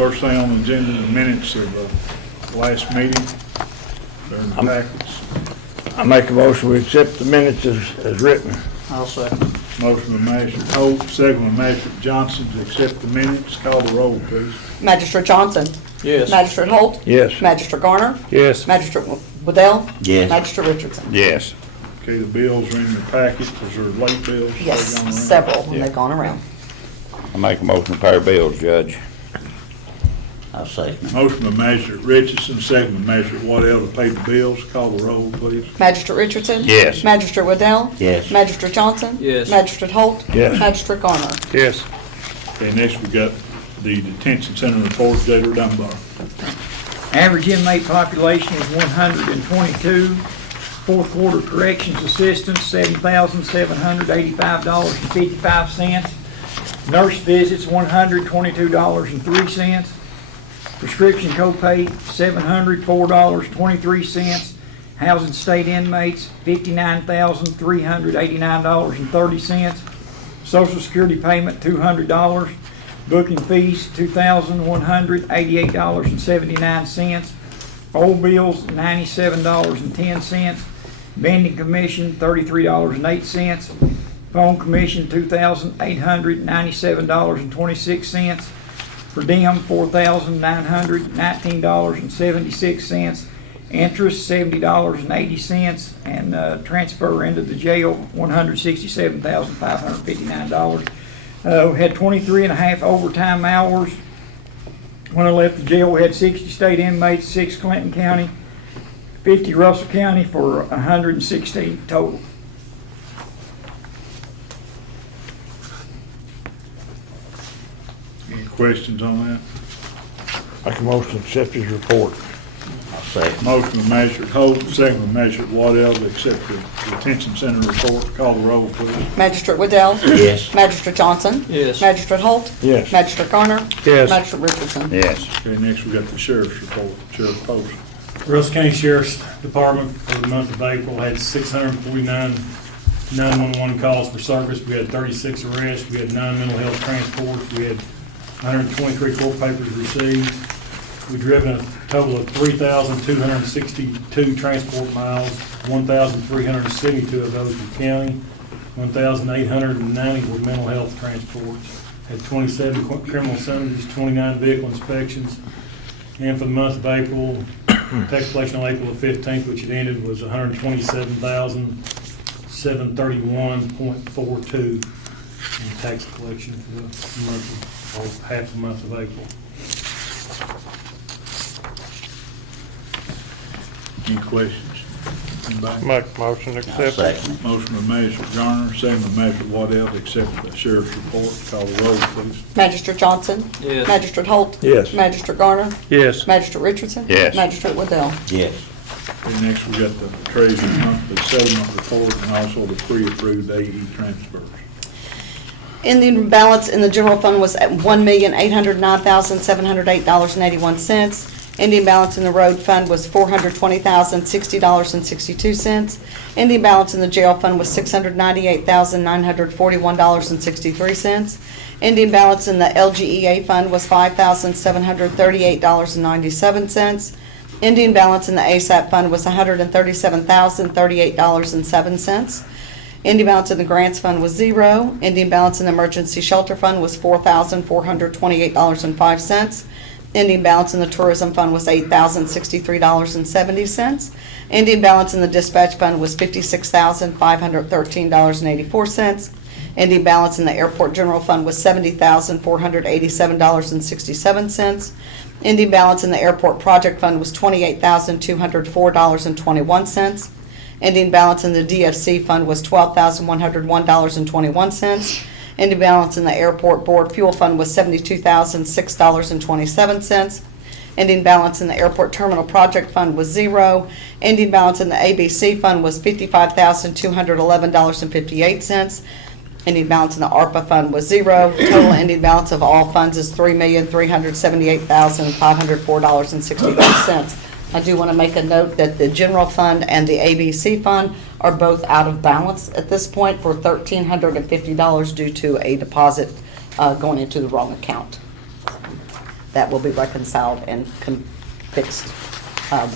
First thing on the agenda, the minutes of the last meeting. They're in the packets. I make a motion we accept the minutes as written. I'll second. Motion by Magistrate Holt, second by Magistrate Johnson to accept the minutes. Call the roll, please. Magistrate Johnson. Yes. Magistrate Holt. Yes. Magistrate Garner. Yes. Magistrate Waddell. Yes. Magistrate Richardson. Yes. Okay, the bills are in your packet. Is there late bills? Yes, They've gone around? several, and they've gone around. I make a motion to pay our bills, Judge. I'll second. Motion by Magistrate Richardson, second by Magistrate Waddell to pay the bills. Call the roll, please. Magistrate Richardson. Yes. Magistrate Waddell. Yes. Magistrate Johnson. Yes. Magistrate Holt. Yes. Magistrate Garner. Yes. Okay, next we got the detention center report, Gator Dunbar. Average inmate population is 122. Fourth quarter corrections assistance, $7,785.55. Nurse visits, $122.03. Prescription copay, $704.23. Housing state inmates, $59,389.30. Social Security payment, $200. Booking fees, $2,188.79. Old bills, $97.10. Vending commission, $33.08. Phone commission, $2,897.26. Per diem, $4,919.76. Interest, $70.80. And transfer into the jail, $167,559. We had 23 and a half overtime hours. When I left the jail, we had 60 state inmates, 6 Clinton County, 50 Russell County, for 116 total. Any questions on that? Make a motion to accept his report. I'll second. Motion by Magistrate Holt, second by Magistrate Waddell to accept the detention center report. Call the roll, please. Magistrate Waddell. Yes. Magistrate Johnson. Yes. Magistrate Holt. Yes. Magistrate Garner. Yes. Magistrate Richardson. Yes. Okay, next we got the sheriff's report, Sheriff Post. Russell County Sheriff's Department for the month of April had 649 911 calls for service. We had 36 arrests. We had 9 mental health transports. We had 123 court papers received. We've driven a total of 3,262 transport miles. 1,372 of those were county. 1,890 were mental health transports. Had 27 criminal summonses, 29 vehicle inspections. And for the month of April, tax collection on April the 15th, which it ended, was $127,731.42 in tax collection for the month or half the month of April. Any questions? Anybody? Make a motion to I'll accept it. second. Motion by Magistrate Garner, second by Magistrate Waddell to accept the sheriff's report. Call the roll, please. Magistrate Johnson. Yes. Magistrate Holt. Yes. Magistrate Garner. Yes. Magistrate Richardson. Yes. Magistrate Waddell. Yes. And next we got the treasurer's monthly settlement report and also the pre-approved AE transfers. Ending balance in the general fund was at $1,809,708.81. Ending balance in the road fund was $420,060.62. Ending balance in the jail fund was $698,941.63. Ending balance in the LGEA fund was $5,738.97. Ending balance in the ASAP fund was $137,038.07. Ending balance in the grants fund was $0. Ending balance in the emergency shelter fund was $4,428.05. Ending balance in the tourism fund was $8,063.70. Ending balance in the dispatch fund was $56,513.84. Ending balance in the airport general fund was $70,487.67. Ending balance in the airport project fund was $28,204.21. Ending balance in the DFC fund was $12,101.21. Ending balance in the airport board fuel fund was $72,006.27. Ending balance in the airport terminal project fund was $0. Ending balance in the ABC fund was $55,211.58. Ending balance in the ARPA fund was $0. Total ending balance of all funds is $3,378,504.63. I do want to make a note that the general fund and the ABC fund are both out of balance at this point for $1,350 due to a deposit going into the wrong account. that will be reconciled and fixed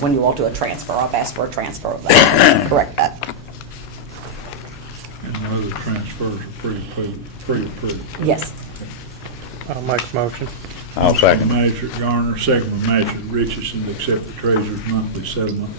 when you all do a transfer. I've asked for a transfer of that, correct that. And the other transfers are pre-approved. Yes. I'll make a motion. I'll second. Manager Garner, second by Manager Richardson, to accept the treasurer's monthly settlement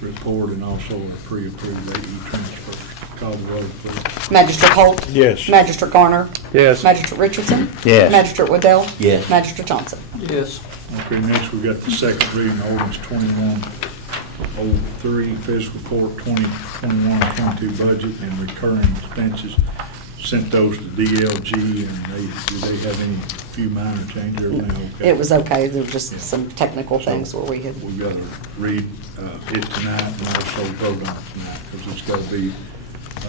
report and also a pre-approved AE transfer. Call the roll, please. Magistrate Holt? Yes. Magistrate Garner? Yes. Magistrate Richardson? Yes. Magistrate Waddell? Yes. Magistrate Johnson? Yes. Okay, next we got the second reading of ordinance 2103, fiscal court 2021-22 budget and recurring expenses. Sent those to DLG, and did they have any few minor changes, everything okay? It was okay, there were just some technical things where we had, We got to read it tonight and also vote on it tonight, because it's got to be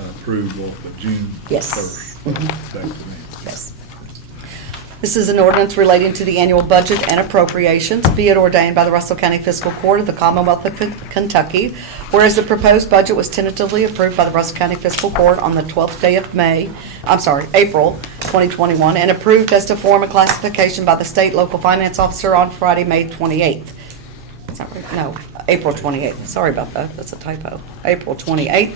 approved off of June Yes. 1st. Mhm. Back to me. yes. This is an ordinance relating to the annual budget and appropriations. Be it ordained by the Russell County Fiscal Court of the Commonwealth of Kentucky, whereas the proposed budget was tentatively approved by the Russell County Fiscal Court on the 12th day of April 2021, and approved as to form and classification by the state local finance officer on Friday, May 28th. Is that right? No, April 28th. Sorry about that. That's a typo. April 28th.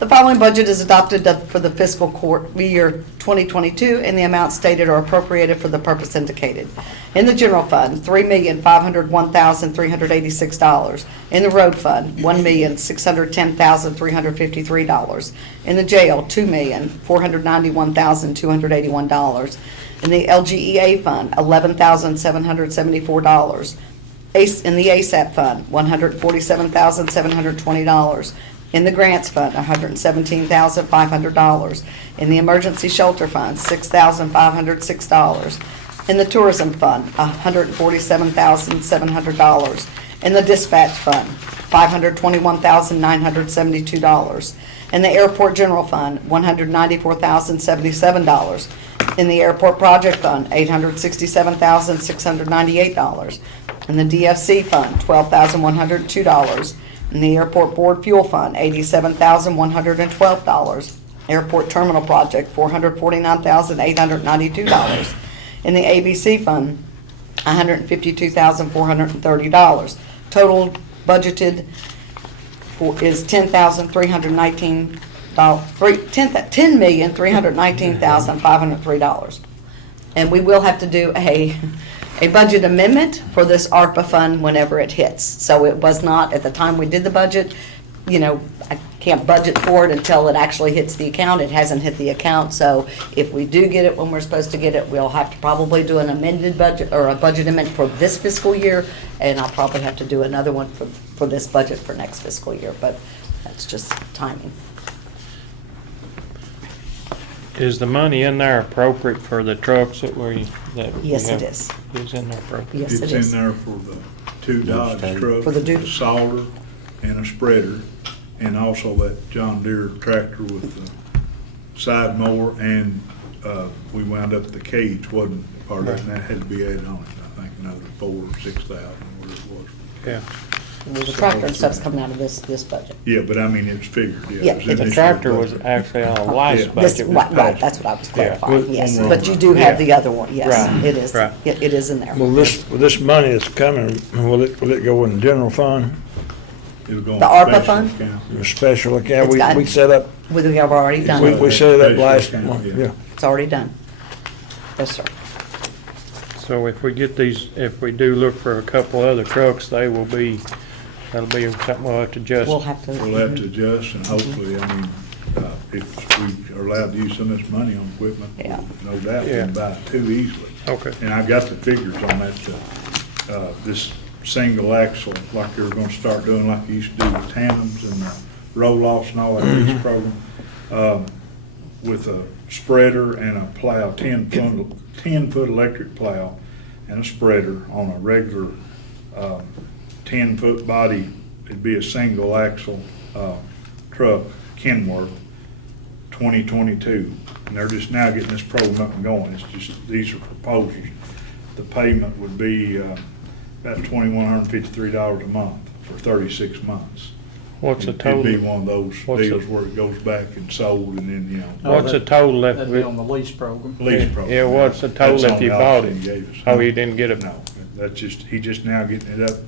The following budget is adopted for the fiscal court year 2022, and the amounts stated are appropriated for the purpose indicated. In the general fund, $3,501,386. In the road fund, $1,610,353. In the jail, $2,491,281. In the LGEA fund, $11,774. In the ASAP fund, $147,720. In the grants fund, $117,500. In the emergency shelter fund, $6,506. In the tourism fund, $147,700. In the dispatch fund, $521,972. In the airport general fund, $194,077. In the airport project fund, $867,698. In the DFC fund, $12,102. In the airport board fuel fund, $87,112. Airport terminal project, $449,892. In the ABC fund, $152,430. Total budgeted is $10,319,503. And we will have to do a budget amendment for this ARPA fund whenever it hits. So it was not, at the time we did the budget, I can't budget for it until it actually hits the account. It hasn't hit the account, so if we do get it when we're supposed to get it, we'll have to probably do an amended budget, or a budget amendment for this fiscal year, and I'll probably have to do another one for this budget for next fiscal year, but that's just timing. Is the money in there appropriate for the trucks that we Yes, have? it is. Is in there appropriate? Yes, it It's is. in there for the two Dodge trucks, For the a Salter and a spreader, and also that John Deere tractor with the side mower, and we wound up the cage wasn't part of it, and that had to be added on it. I think another 4,000 or 6,000, whatever it was. Yeah. The tractor and stuff's coming out of this budget. Yeah, but I mean, it's figured, yeah. Yeah, it was the The initially tractor was budgeted. actually on the last Yeah. This, budget. right, that's what I was clarifying, Yeah. yes, One but you do have Yeah. the other one, yes, Right. it is, Right. it is in there. Well, this money that's coming, will it go in the general fund, It'll go in The ARPA special fund? account. a special account? It's got- We set up, We have already done we it, set it up Special last account, month, yeah. yeah. it's already done. Yes, sir. So if we get these, if we do look for a couple other trucks, that'll be something we'll have to adjust. We'll have to. We'll have to adjust, and hopefully, I mean, if we are allowed to use some of this money on equipment, Yeah. no doubt, we Yeah. can buy two easily. Okay. And I've got the figures on that, this single axle, like you're gonna start doing like you used to do with tandems and roll-offs and all that lease program, with a spreader and a plow, 10-foot electric plow and a spreader on a regular 10-foot body. It'd be a single axle truck, Kenworth, 2022. And they're just now getting this program up and going. It's just, these are proposals. The payment would be about $2,153 a month for 36 months. What's the It'd be total? one of those What's the- deals where it goes back and sold and then, What's the total left? That'd be on the lease program. lease program. Yeah, what's the total That's if you on bought option it? he gave us. Oh, you didn't get it? No, that's just, he just now getting it up.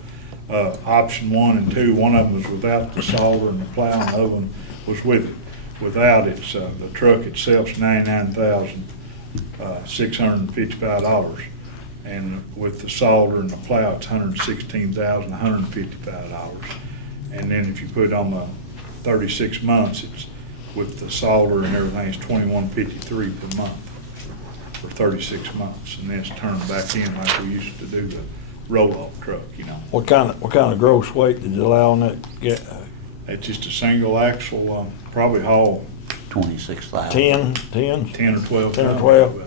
Option 1 and 2, one of them was without the solder and the plow, and the other one was with it. Without it, the truck itself's $99,655. And with the solder and the plow, it's $116,155. And then if you put it on the 36 months, it's with the solder and everything, it's $21.53 per month for 36 months. And then it's turned back in like we used to do the roll-off truck, What kind of gross weight did you allow on that? It's just a single axle, probably haul 26,000. 10? 10 or 12 10 or tons, 12. I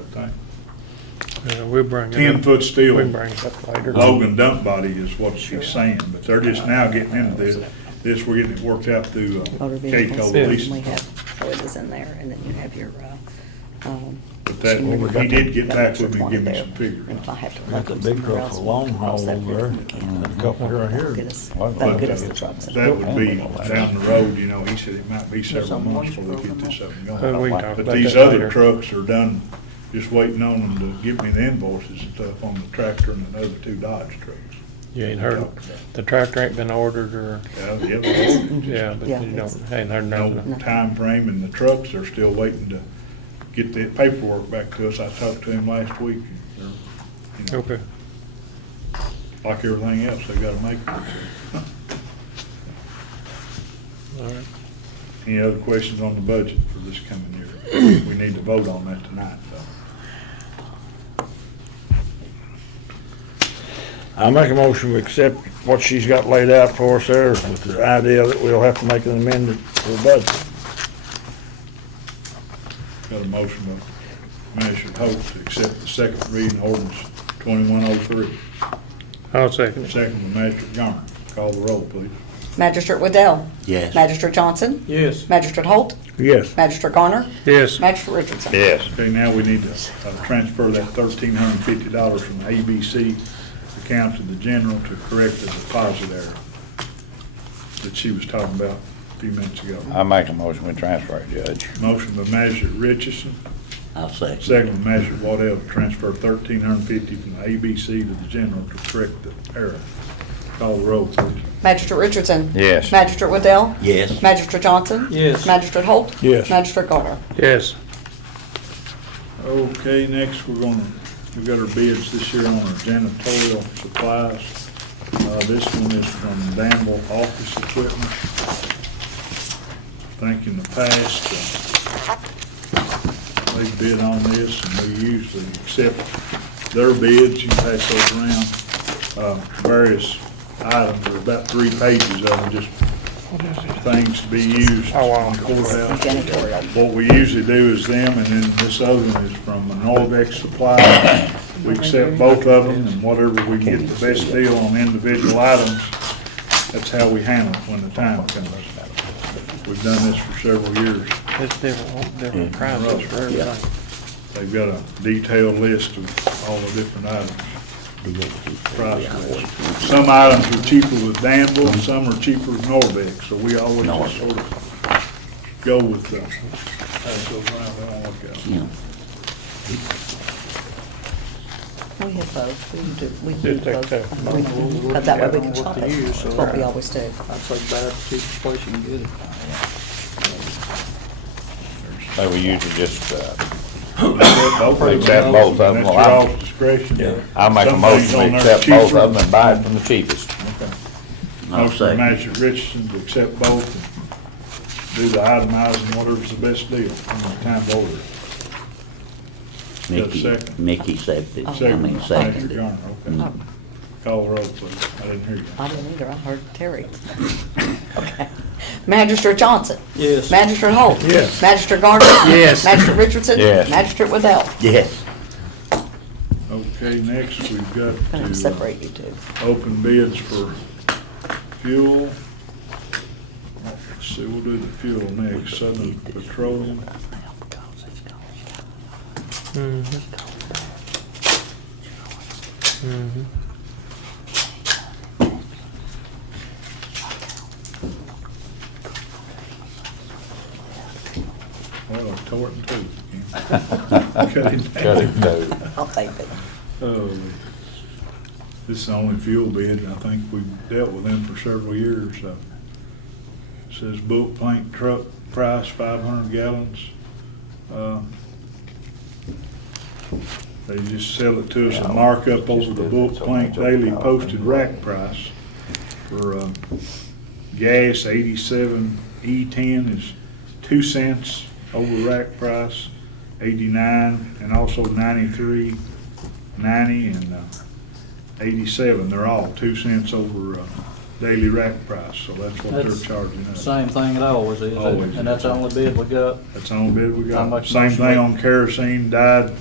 think. We'll bring it up. 10-foot steel. We can bring it up later. Logan dump body is what she's saying, but they're just now getting into this. We're getting it worked out through Motor KCO vehicles, leasing. we have, it is in there, and then you have your, But that, he did get back with me and give me some figures. And if I have to That's look a them big somewhere truck else, for long we'll haul cross that over bridge there. when we get And there. a couple right That'll here. get us, Well, that'll get But us the trucks. that would be down the road, he said it might be several on the months lease before we get program. this up and Well, going. we can talk But about these that other later. trucks are done, just waiting on them to give me the invoices and stuff on the tractor and the other 2 Dodge trucks. You ain't heard, the tractor ain't been ordered or, Yeah, the other yeah, but Yeah, you it's- don't, ain't heard no nothing. time frame, and the trucks are still waiting to get the paperwork back to us. I talked to him last week. They're, Okay. like everything else, they gotta make it. All right. Any other questions on the budget for this coming year? We need to vote on that tonight, though. I make a motion to accept what she's got laid out for us there with the idea that we'll have to make an amendment to the budget. Got a motion by Commissioner Holt to accept the second reading ordinance 2103. I'll second it. Second by Magistrate Garner. Call the roll, please. Magistrate Waddell? Yes. Magistrate Johnson? Yes. Magistrate Holt? Yes. Magistrate Garner? Yes. Magistrate Richardson? Yes. Okay, now we need to transfer that $1,350 from the ABC account to the general to correct the deposit error that she was talking about a few minutes ago. I make a motion we transfer it, Judge. Motion by Magistrate Richardson, I'll second. second by Magistrate Waddell to transfer $1,350 from the ABC to the general to correct the error. Call the roll, please. Magistrate Richardson? Yes. Magistrate Waddell? Yes. Magistrate Johnson? Yes. Magistrate Holt? Yes. Magistrate Garner? Yes. Okay, next we've got our bids this year on our janitorial supplies. This one is from Danville Office Equipment. I think in the past, they bid on this and we usually accept their bids. You can pass those around. Various items, there are about 3 pages of them, just things to be used Oh, wow. in the courthouse. Janitorial. What we usually do is them, and then this other one is from Norvex Supply. We accept both of them, and whatever we can get the best deal on individual items, that's how we handle it when the time comes. We've done this for several years. It's different prices for everything. They've got a detailed list of all the different items. Price list. Some items are cheaper with Danville, and some are cheaper with Norvex, so we always just sort of go with the, as those around, I don't look at them. Yeah. We have both. We do Just take both. that. But that way we can shop To it. use, That's so- what we always do. I'd say buy the cheapest place you can get it. So we usually just, Accept both of them. That's Well, your I'm- all's discretion. I'll make a Some motion things on to there accept cheaper. both of them and buy it from the cheapest. Okay. I'll Motion by second. Magistrate Richardson to accept both and do the itemizing, whatever's the best deal on the time to order. Got a Mickey, second? Mickey seconded. I Second mean, by Magistrate seconded. Garner, okay. Call the roll, please. I didn't hear you. I didn't either. I heard Terry. Okay. Magistrate Johnson? Yes. Magistrate Holt? Yes. Magistrate Garner? Yes. Magistrate Richardson? Yes. Magistrate Waddell? Yes. Okay, next we've got I'm going to to separate you two. open bids for fuel. Let's see, we'll do the fuel next. Southern Petroleum. Mm-hmm. Mm-hmm. Well, I tore it in two. Cut it down. Cut it down. I'll take it. Oh, this is the only fuel bid, and I think we've dealt with them for several years. It says bulk tank truck price, 500 gallons. They just sell it to us a markup over the bulk tank daily posted rack price. For gas, 87 E10 is 2 cents over rack price, 89, and also 93, 90, and 87. They're all 2 cents over daily rack price, so that's what they're That's charging us. Same thing it always is, Always. and that's the only bid we got. That's the only bid we How got. much Same motion thing we- on kerosene, dyed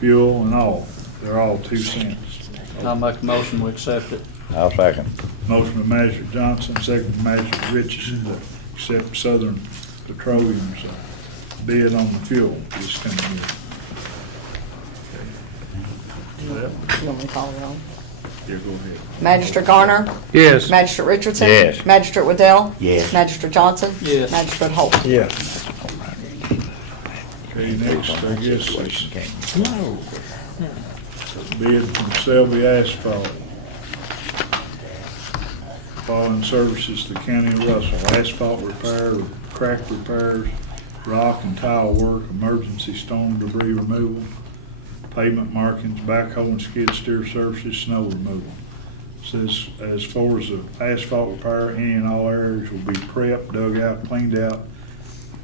fuel, and all. They're all 2 cents. I'll make a motion, we accept it. I'll second. Motion by Magistrate Johnson, second by Magistrate Richardson to accept Southern Petroleum's bid on the fuel this coming year. Okay. You want me to call it roll? Yeah, go ahead. Magistrate Garner? Yes. Magistrate Richardson? Yes. Magistrate Waddell? Yes. Magistrate Johnson? Yes. Magistrate Holt? Yes. Okay, next, I guess, is bid from Selby Asphalt. Following services to County of Russell: asphalt repair, crack repairs, rock and tile work, emergency storm debris removal, pavement markings, backhoe and skid steer services, snow removal. Says as far as the asphalt repair, any and all areas will be prepped, dug out, cleaned out,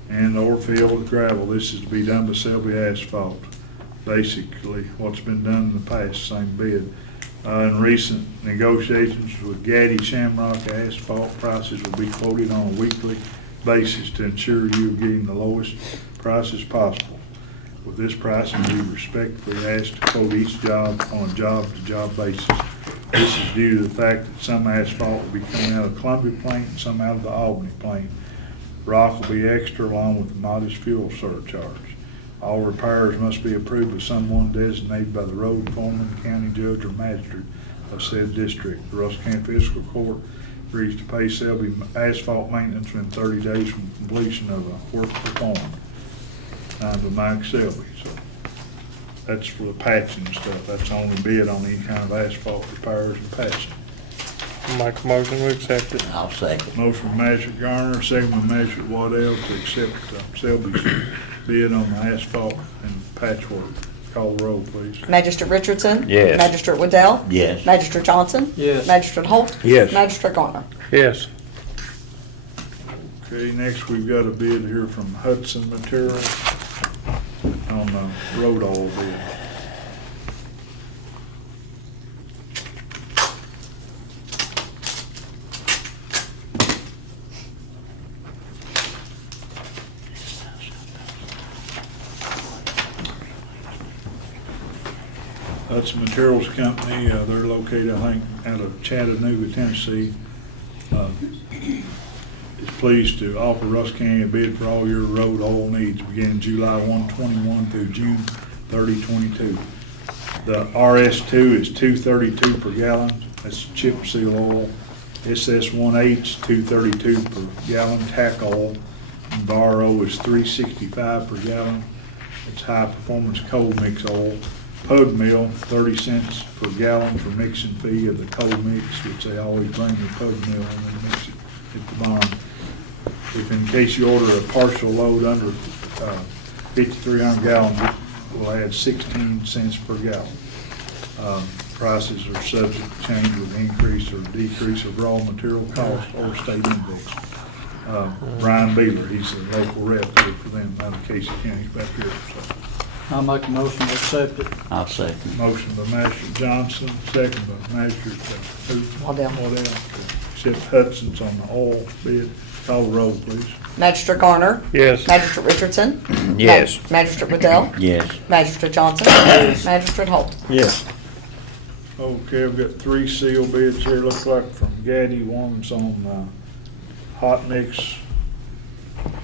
and or filled with gravel. This is to be done by Selby Asphalt. Basically, what's been done in the past, same bid. In recent negotiations with Gaddy Shamrock Asphalt, prices will be quoted on a weekly basis to ensure you are getting the lowest prices possible. With this pricing, we respectfully ask to quote each job on a job-to-job basis. This is due to the fact that some asphalt will be coming out of Columbia plant and some out of the Albany plant. Rock will be extra along with a modest fuel surcharge. All repairs must be approved by someone designated by the road foreman, county judge, or magistrate of said district. The Russell County Fiscal Court agrees to pay Selby asphalt maintenance within 30 days from completion of a work performed. Signed by Mike Selby. So that's for the patching and stuff. That's the only bid on any kind of asphalt repairs and patching. Make a motion, we accept it. I'll second. Motion by Magistrate Garner, second by Magistrate Waddell to accept Selby's bid on the asphalt and patchwork. Call the roll, please. Magistrate Richardson? Yes. Magistrate Waddell? Yes. Magistrate Johnson? Yes. Magistrate Holt? Yes. Magistrate Garner? Yes. Okay, next we've got a bid here from Hudson Materials on the road oil bid. Hudson Materials Company, they're located, I think, out of Chattanooga, Tennessee. Is pleased to offer Russell County a bid for all your road oil needs beginning July 1, 21 through June 30, 22. The RS2 is $2.32 per gallon. That's chip seal oil. SS1H, $2.32 per gallon. Tack oil. And Bar O is $3.65 per gallon. It's high performance cold mix oil. Pug mill, 30 cents per gallon for mixing fee of the cold mix, which they always bring the pug mill and they mix it at the bottom. If in case you order a partial load under 5,300 gallons, it will add 16 cents per gallon. Prices are subject to change with increase or decrease of raw material cost or state index. Brian Beeler, he's the local rep here for them out of Casey County back here. So. I'll make a motion, we accept it. I'll second. Motion by Magistrate Johnson, second by Magistrate Waddell. Waddell. Accept Hudson's on the oil bid. Call the roll, please. Magistrate Garner? Yes. Magistrate Richardson? Yes. Magistrate Waddell? Yes. Magistrate Johnson? Magistrate Holt? Yes. Okay, I've got 3 seal bids here, look like from Gaddy. One's on hot mix,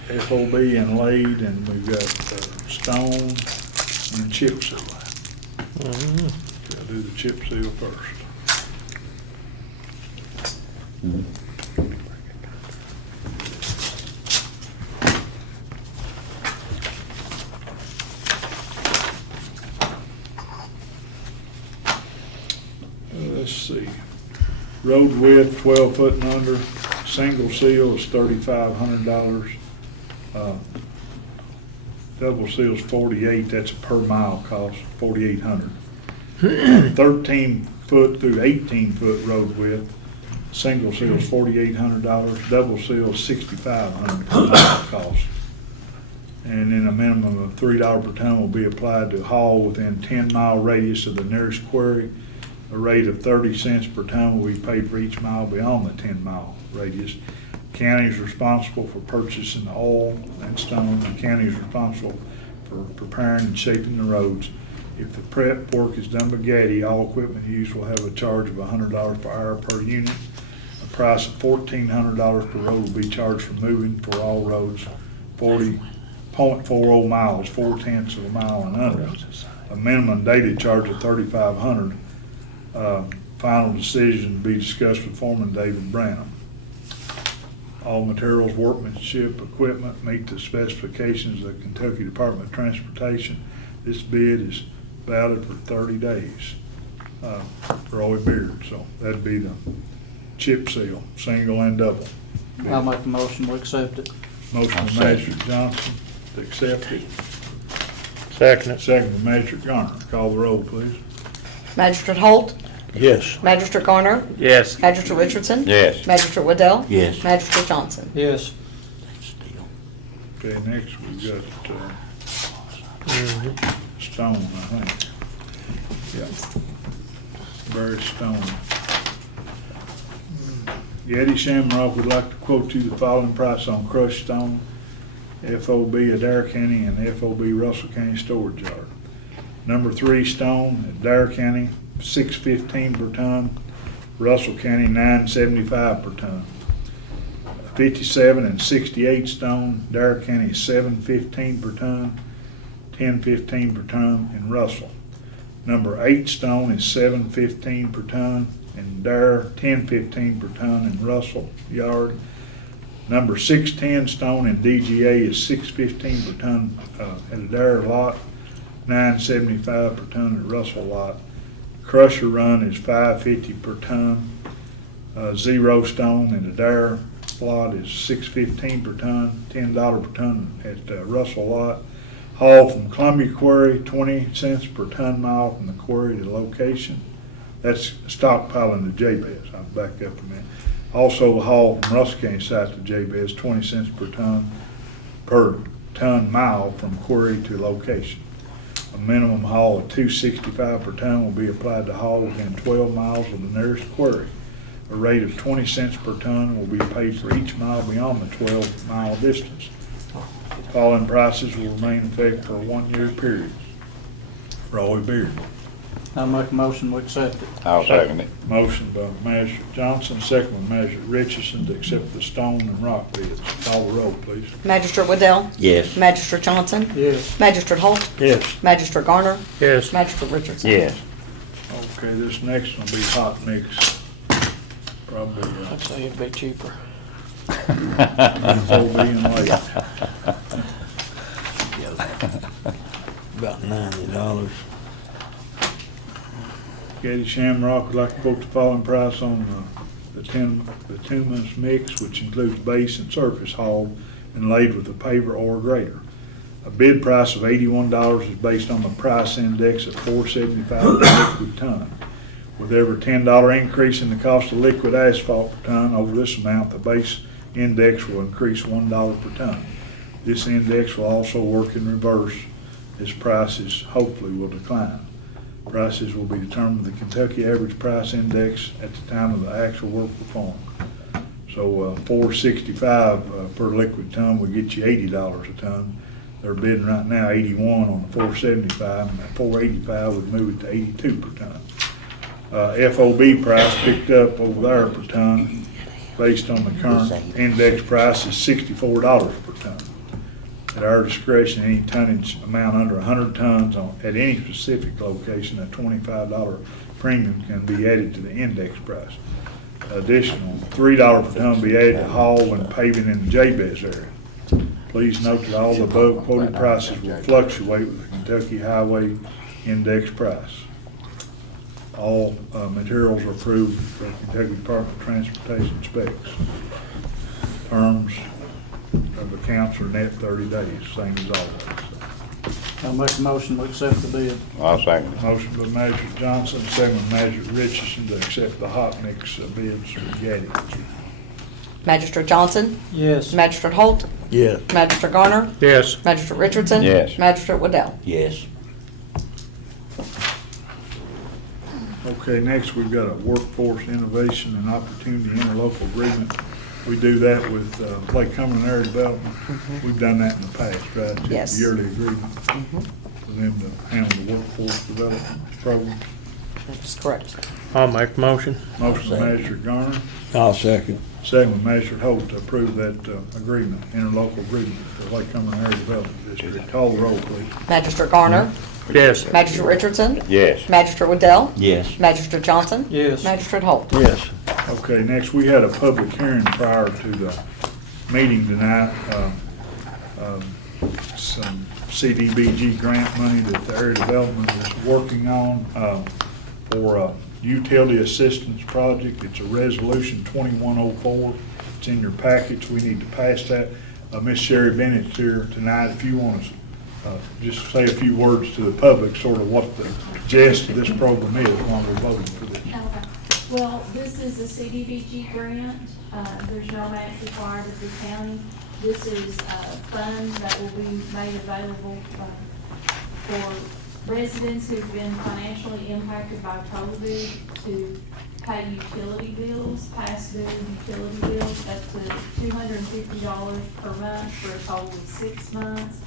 FOB and laid, and we've got stone and chip seal. I'll do the chip seal first. Road width, 12 foot and under. Single seal is $3,500. Double seal is 48, that's a per mile cost, 4,800. 13 foot through 18 foot road width. Single seal is $4,800. Double seal is $6,500 per mile cost. And then a minimum of $3 per ton will be applied to haul within 10-mile radius of the nearest quarry. A rate of 30 cents per ton will be paid for each mile beyond the 10-mile radius. County is responsible for purchasing the oil and stone. The county is responsible for preparing and shaping the roads. If the prep work is done by Gaddy, all equipment used will have a charge of $100 per hour per unit. A price of $1,400 per road will be charged for moving for all roads 40.40 miles, 4/10 of a mile and under. A minimum daily charge of $3,500. Final decision to be discussed with Foreman David Branham. All materials, workmanship, equipment meet the specifications of the Kentucky Department of Transportation. This bid is valid for 30 days. Roy Beard, so that'd be the chip seal, single and double. I'll make a motion to accept it. Motion I'll by second. Magistrate Johnson to accept it. Second it. Second by Magistrate Garner. Call the roll, please. Magistrate Holt, Yes. Magistrate Garner, Yes. Magistrate Richardson. Yes. Magistrate Waddell. Yes. Magistrate Johnson. Yes. Okay, next we got Stone, I think. Yeah. Barry Stone. Yeti Shamrock would like to quote you the following price on crushed stone, FOB Adair County and FOB Russell County Storage Yard. Number 3 stone at Adair County, $6.15 per ton. Russell County, $9.75 per ton. 57 and 68 stone, Adair County, $7.15 per ton. $10.15 per ton in Russell. Number 8 stone is $7.15 per ton in Dare, $10.15 per ton in Russell Yard. Number 610 stone in DGA is $6.15 per ton at a Dare lot, $9.75 per ton at Russell lot. Crusher run is $5.50 per ton. 0 stone in the Dare lot is $6.15 per ton, $10 per ton at Russell lot. Haul from Columbia Quarry, 20 cents per ton mile from the quarry to location. That's stockpiling to Jabez. I'll back up a minute. Also, haul from Russell County site to Jabez, 20 cents per ton mile from quarry to location. A minimum haul of $2.65 per ton will be applied to haul within 12 miles of the nearest quarry. A rate of 20 cents per ton will be paid for each mile beyond the 12-mile distance. Following prices will remain in effect for a 1-year period. Roy Beard. I'll make a motion to accept it. I'll second it. Motion by Magistrate Johnson, second by Magistrate Richardson to accept the stone and rock bids. Call the roll, please. Magistrate Waddell, Yes. Magistrate Johnson, Yes. Magistrate Holt, Yes. Magistrate Garner, Yes. Magistrate Richardson. Yes. Okay, this next one will be hot mix. Probably I'd say it'd be cheaper. before being late. About $90. Katie Shamrock would like to quote the following price on the bituminous mix, which includes base and surface hauled and laid with a paver or grader. A bid price of $81 is based on the price index of $4.75 per liquid ton. With every $10 increase in the cost of liquid asphalt per ton over this amount, the base index will increase $1 per ton. This index will also work in reverse as prices hopefully will decline. Prices will be determined with the Kentucky Average Price Index at the time of the actual work performed. So $4.65 per liquid ton would get you $80 a ton. They're bidding right now $81 on the $4.75, and that $4.85 would move it to $82 per ton. FOB price picked up over there per ton, based on the current index price, is $64 per ton. At our discretion, any tonnage amount under 100 tons at any specific location, a $25 premium can be added to the index price. Additional $3 per ton will be added to haul when paving in the Jabez area. Please note that all the above quoted prices will fluctuate with the Kentucky Highway Index price. All materials are approved for Kentucky Department of Transportation specs. Terms of accounts are net 30 days, same as always. I'll make a motion to accept the bid. I'll second it. Motion by Magistrate Johnson, second by Magistrate Richardson to accept the hot mix bids from Getty. Magistrate Johnson? Yes. Magistrate Holt? Yes. Magistrate Garner? Yes. Magistrate Richardson? Yes. Magistrate Waddell? Yes. Okay, next we've got a workforce innovation and opportunity interlocal agreement. We do that with Lake Cumberland Area Development. We've done that in the past, right? Just a Yes. yearly agreement for them to handle the workforce development program. That's correct. I'll make the motion. Motion by Magistrate Garner, I'll second. second by Magistrate Holt to approve that agreement, interlocal agreement for Lake Cumberland Area Development District. Call the roll, please. Magistrate Garner? Yes. Magistrate Richardson? Yes. Magistrate Waddell? Yes. Magistrate Johnson? Yes. Magistrate Holt? Yes. Okay, next, we had a public hearing prior to the meeting tonight. Some Cdbg Grant money that the area development is working on for a utility assistance project. It's a resolution 2104. It's in your package. We need to pass that. Miss Sherry Bennett's here tonight. If you want to just say a few words to the public, sort of what the gist of this program is while we're voting for this. Okay. Well, this is a Cdbg grant. There's no match required of the county. This is funds that will be made available for residents who've been financially impacted by COVID to pay utility bills, past due utility bills, up to $250 per month for a total of 6 months.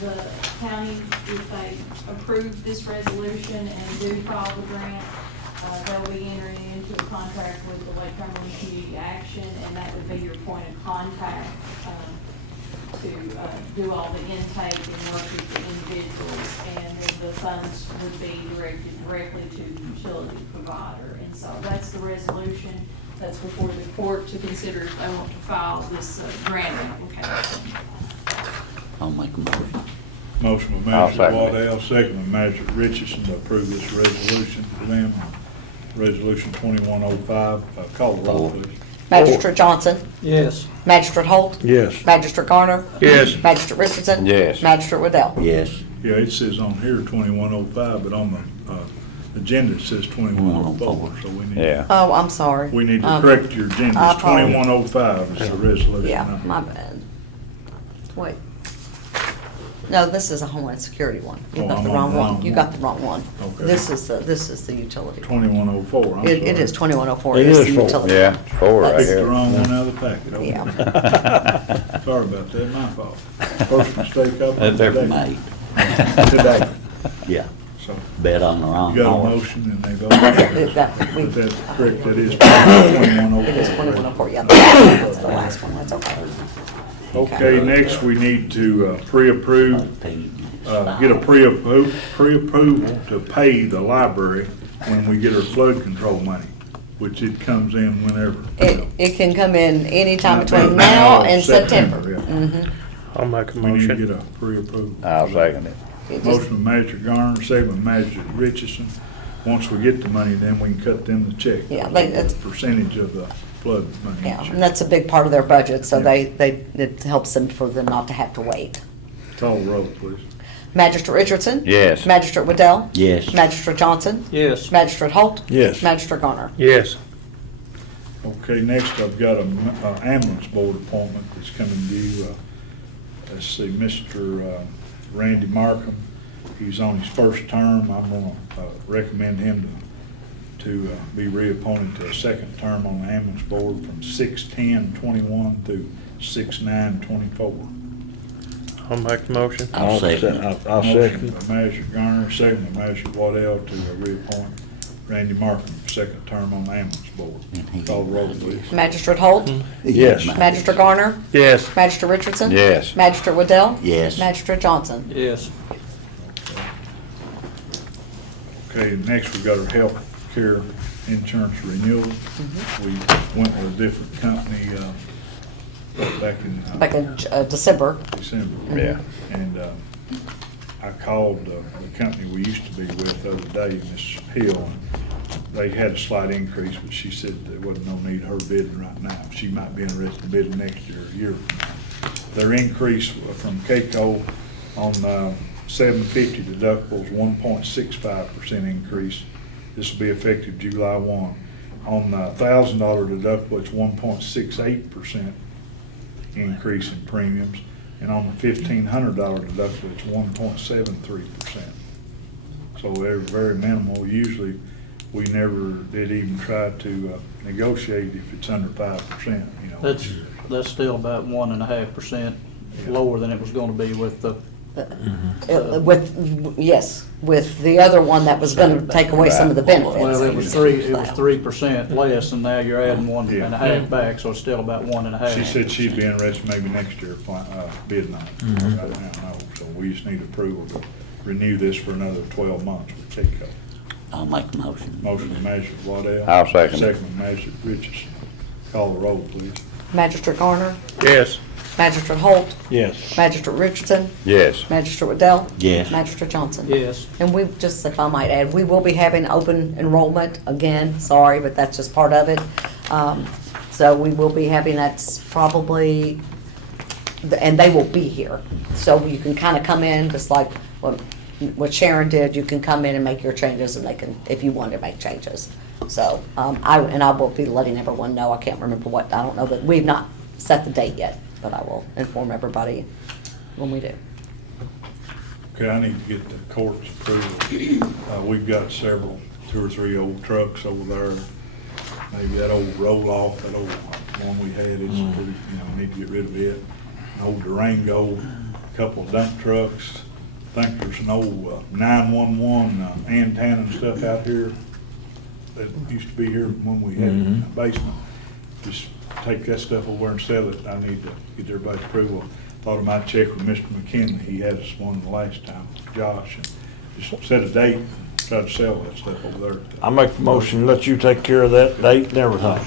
The county, if they approve this resolution and do file the grant, they'll be entering into a contract with the Lake Cumberland Community Action, and that would be your point of contact to do all the intake and work with the individuals, and then the funds would be directed directly to the utility provider. And so that's the resolution that's before the court to consider if they want to file this grant application. I'll make a motion. Motion by I'll Magistrate second it. Waddell, second by Magistrate Richardson to approve this resolution for them. Resolution 2105. Call the roll, please. Magistrate Johnson? Yes. Magistrate Holt? Yes. Magistrate Garner? Yes. Magistrate Richardson? Yes. Magistrate Waddell? Yes. Yeah, it says on here 2105, but on the agenda it says 2104, so we need, Yeah. Oh, I'm sorry. we need to correct your agenda. I It's apologize. 2105 is the resolution. Yeah, my bad. Wait. No, this is a Homeland Security one. You Oh, got I'm the on wrong the one. wrong You one. got the wrong one. Okay. This is the utility. 2104, I'm sorry. It is 2104. It It's is the four. utility. Yeah, 4 right Picked the here. wrong one out of the packet. Okay. Yeah. Sorry about that, my fault. First mistake up That's ever today. made. Today, Yeah. so. Bet on the wrong You got a horse. motion and they voted. We- But that's correct, that is 2104. It is 2104, yeah. That's the last one, that's okay. Okay, next we need to pre-approve, get a pre-approval to pay the library when we get our flood control money, which it comes in whenever. It can come in anytime between now and September. Yeah. Mhm. I'll make a We need to get motion. a pre-approval. I'll second it. It just- Motion by Magistrate Garner, second by Magistrate Richardson. Once we get the money, then we can cut them the check. Yeah, it's- Percentage of the flood money. Yeah, and that's a big part of their budget, so it helps them for them not to have to wait. Call the roll, please. Magistrate Richardson? Yes. Magistrate Waddell? Yes. Magistrate Johnson? Yes. Magistrate Holt? Yes. Magistrate Garner? Yes. Okay, next I've got a ambulance board appointment that's coming due. Let's see, Mr. Randy Markham, he's on his first term. I'm gonna recommend him to be reappointed to a second term on the ambulance board from 6/10/21 through 6/9/24. I'll make the motion. I'll second it. I'll second. Motion by Magistrate Garner, second by Magistrate Waddell to reappoint Randy Markham, second term on the ambulance board. Call the roll, please. Magistrate Holt? Yes. Magistrate Garner? Yes. Magistrate Richardson? Yes. Magistrate Waddell? Yes. Magistrate Johnson? Yes. Okay, next we've got our health care insurance renewal. We went with a different company back in Back in December. December. Yeah. And I called the company we used to be with the other day, Miss Hill, and they had a slight increase, but she said there wasn't no need of her bidding right now. She might be interested in bidding next year, a year from now. Their increase from KCO on 750 deductibles, 1.65% increase. This will be effective July 1. On $1,000 deductible, it's 1.68% increase in premiums. And on the $1,500 deductible, it's 1.73%. So they're very minimal. Usually, we never did even try to negotiate if it's under 5%, you know. That's still about 1.5% lower than it was gonna be with the, With the other one that was gonna take away some of the benefits. well, it was 3% less, and now you're adding 1.5 back, so it's still about 1.5. She said she'd be interested maybe next year bidding on it. Right now, no. So we just need approval to renew this for another 12 months with KCO. I'll make a motion. Motion by Magistrate Waddell. I'll second it. Second by Magistrate Richardson. Call the roll, please. Magistrate Garner, Yes. Magistrate Holt, Yes. Magistrate Richardson, Yes. Magistrate Waddell. Yes. Magistrate Johnson. Yes. And we, just if I might add, we will be having open enrollment again, sorry, but that's just part of it. So we will be having, that's probably, and they will be here. So you can kind of come in, just like what Sharon did, you can come in and make your changes, and they can, if you want to make changes. So, I will be letting everyone know, I can't remember what, I don't know, but we've not set the date yet, but I will inform everybody when we do. Okay, I need to get the court's approval. We've got several, 2 or 3 old trucks over there. Maybe that old roll-off, that old one we had, it's pretty, need to get rid of it. An old Durango, a couple of dump trucks. I think there's an old 911 antenna and stuff out here that used to be here when we had it in the basement. Just take that stuff over and sell it. I need to get everybody's approval. Thought I might check with Mr. McKinley. He had us one the last time, Josh, and just set a date and try to sell that stuff over there. I make the motion, let you take care of that date and everything.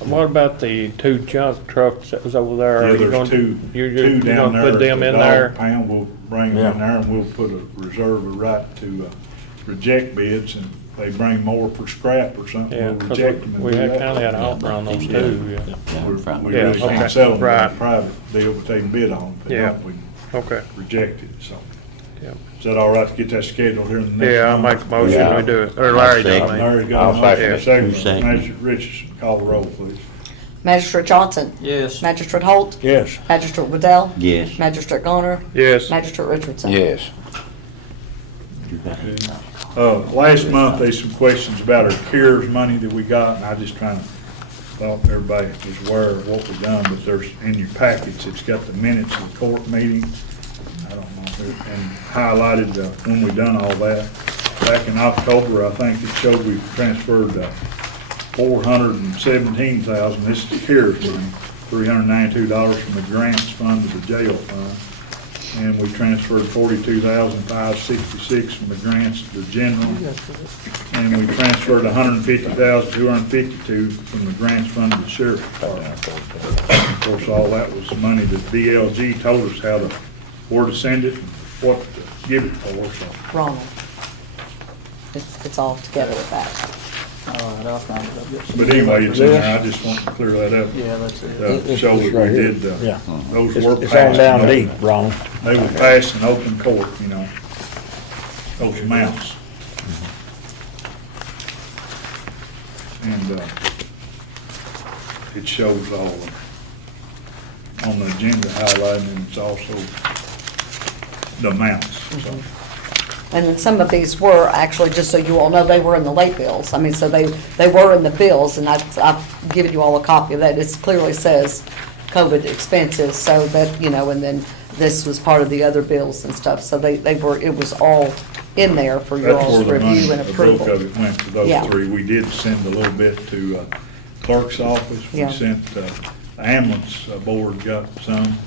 What about the 2 junk trucks that was over there? Yeah, Are you there's gonna- two You're down gonna there. put them at in the there? dog pound. We'll bring them in there and we'll put a reserve of right to reject bids, and they bring more per scrap or something. Yeah, We'll 'cause reject them and we do had that. kinda had an offer on those too, yeah. We Yeah, really okay, can't sell them in a right. private deal, but they can bid on it. If they Yeah. don't, we can Okay, reject it, so. yeah. Is that all right to get that scheduled here in the next? Yeah, I'll make month? a motion, Yeah. we do it, or Larry did, I'll I mean. Larry's got a I'll motion, second it. second, Magistrate Richardson, call the roll, please. Magistrate Johnson. Yes. Magistrate Holt. Yes. Magistrate Waddell. Yes. Magistrate Garner. Yes. Magistrate Richardson. Yes. Last month, there's some questions about our CARES money that we got, and I just thought everybody was aware of what we've done, but there's, in your packets, it's got the minutes of the court meeting. I don't know, and highlighted when we done all that. Back in October, I think it showed we transferred $417,000, this is CARES money, $392 from the grants fund to the jail fund. And we transferred $42,566 from the grants to the general. And we transferred $150,252 from the grants fund to the sheriff's department. Of course, all that was money that DLG told us how to, where to send it, and what to give it for, so. Wrong. It's all together with that. All right, I'll find it. I'll get some- But anyway, it's in there, I just want to clear that up. Yeah, that's it. Show that we right here. did, Yeah. those It's were it's on down passed. deep, Ron. They were passed in open court, those amounts. And, it shows all on the agenda highlighting, and it's also the amounts, so. And then some of these were actually, just so you all know, they were in the late bills. I mean, so they were in the bills, and I've given you all a copy of that. It clearly says COVID expenses, so that, and then this was part of the other bills and stuff. So they were, it was all in there for your That's all's where the money, review and the bulk approval. of it went to those Yeah. 3. We did send a little bit to clerk's office. We Yeah. sent, the ambulance board got some,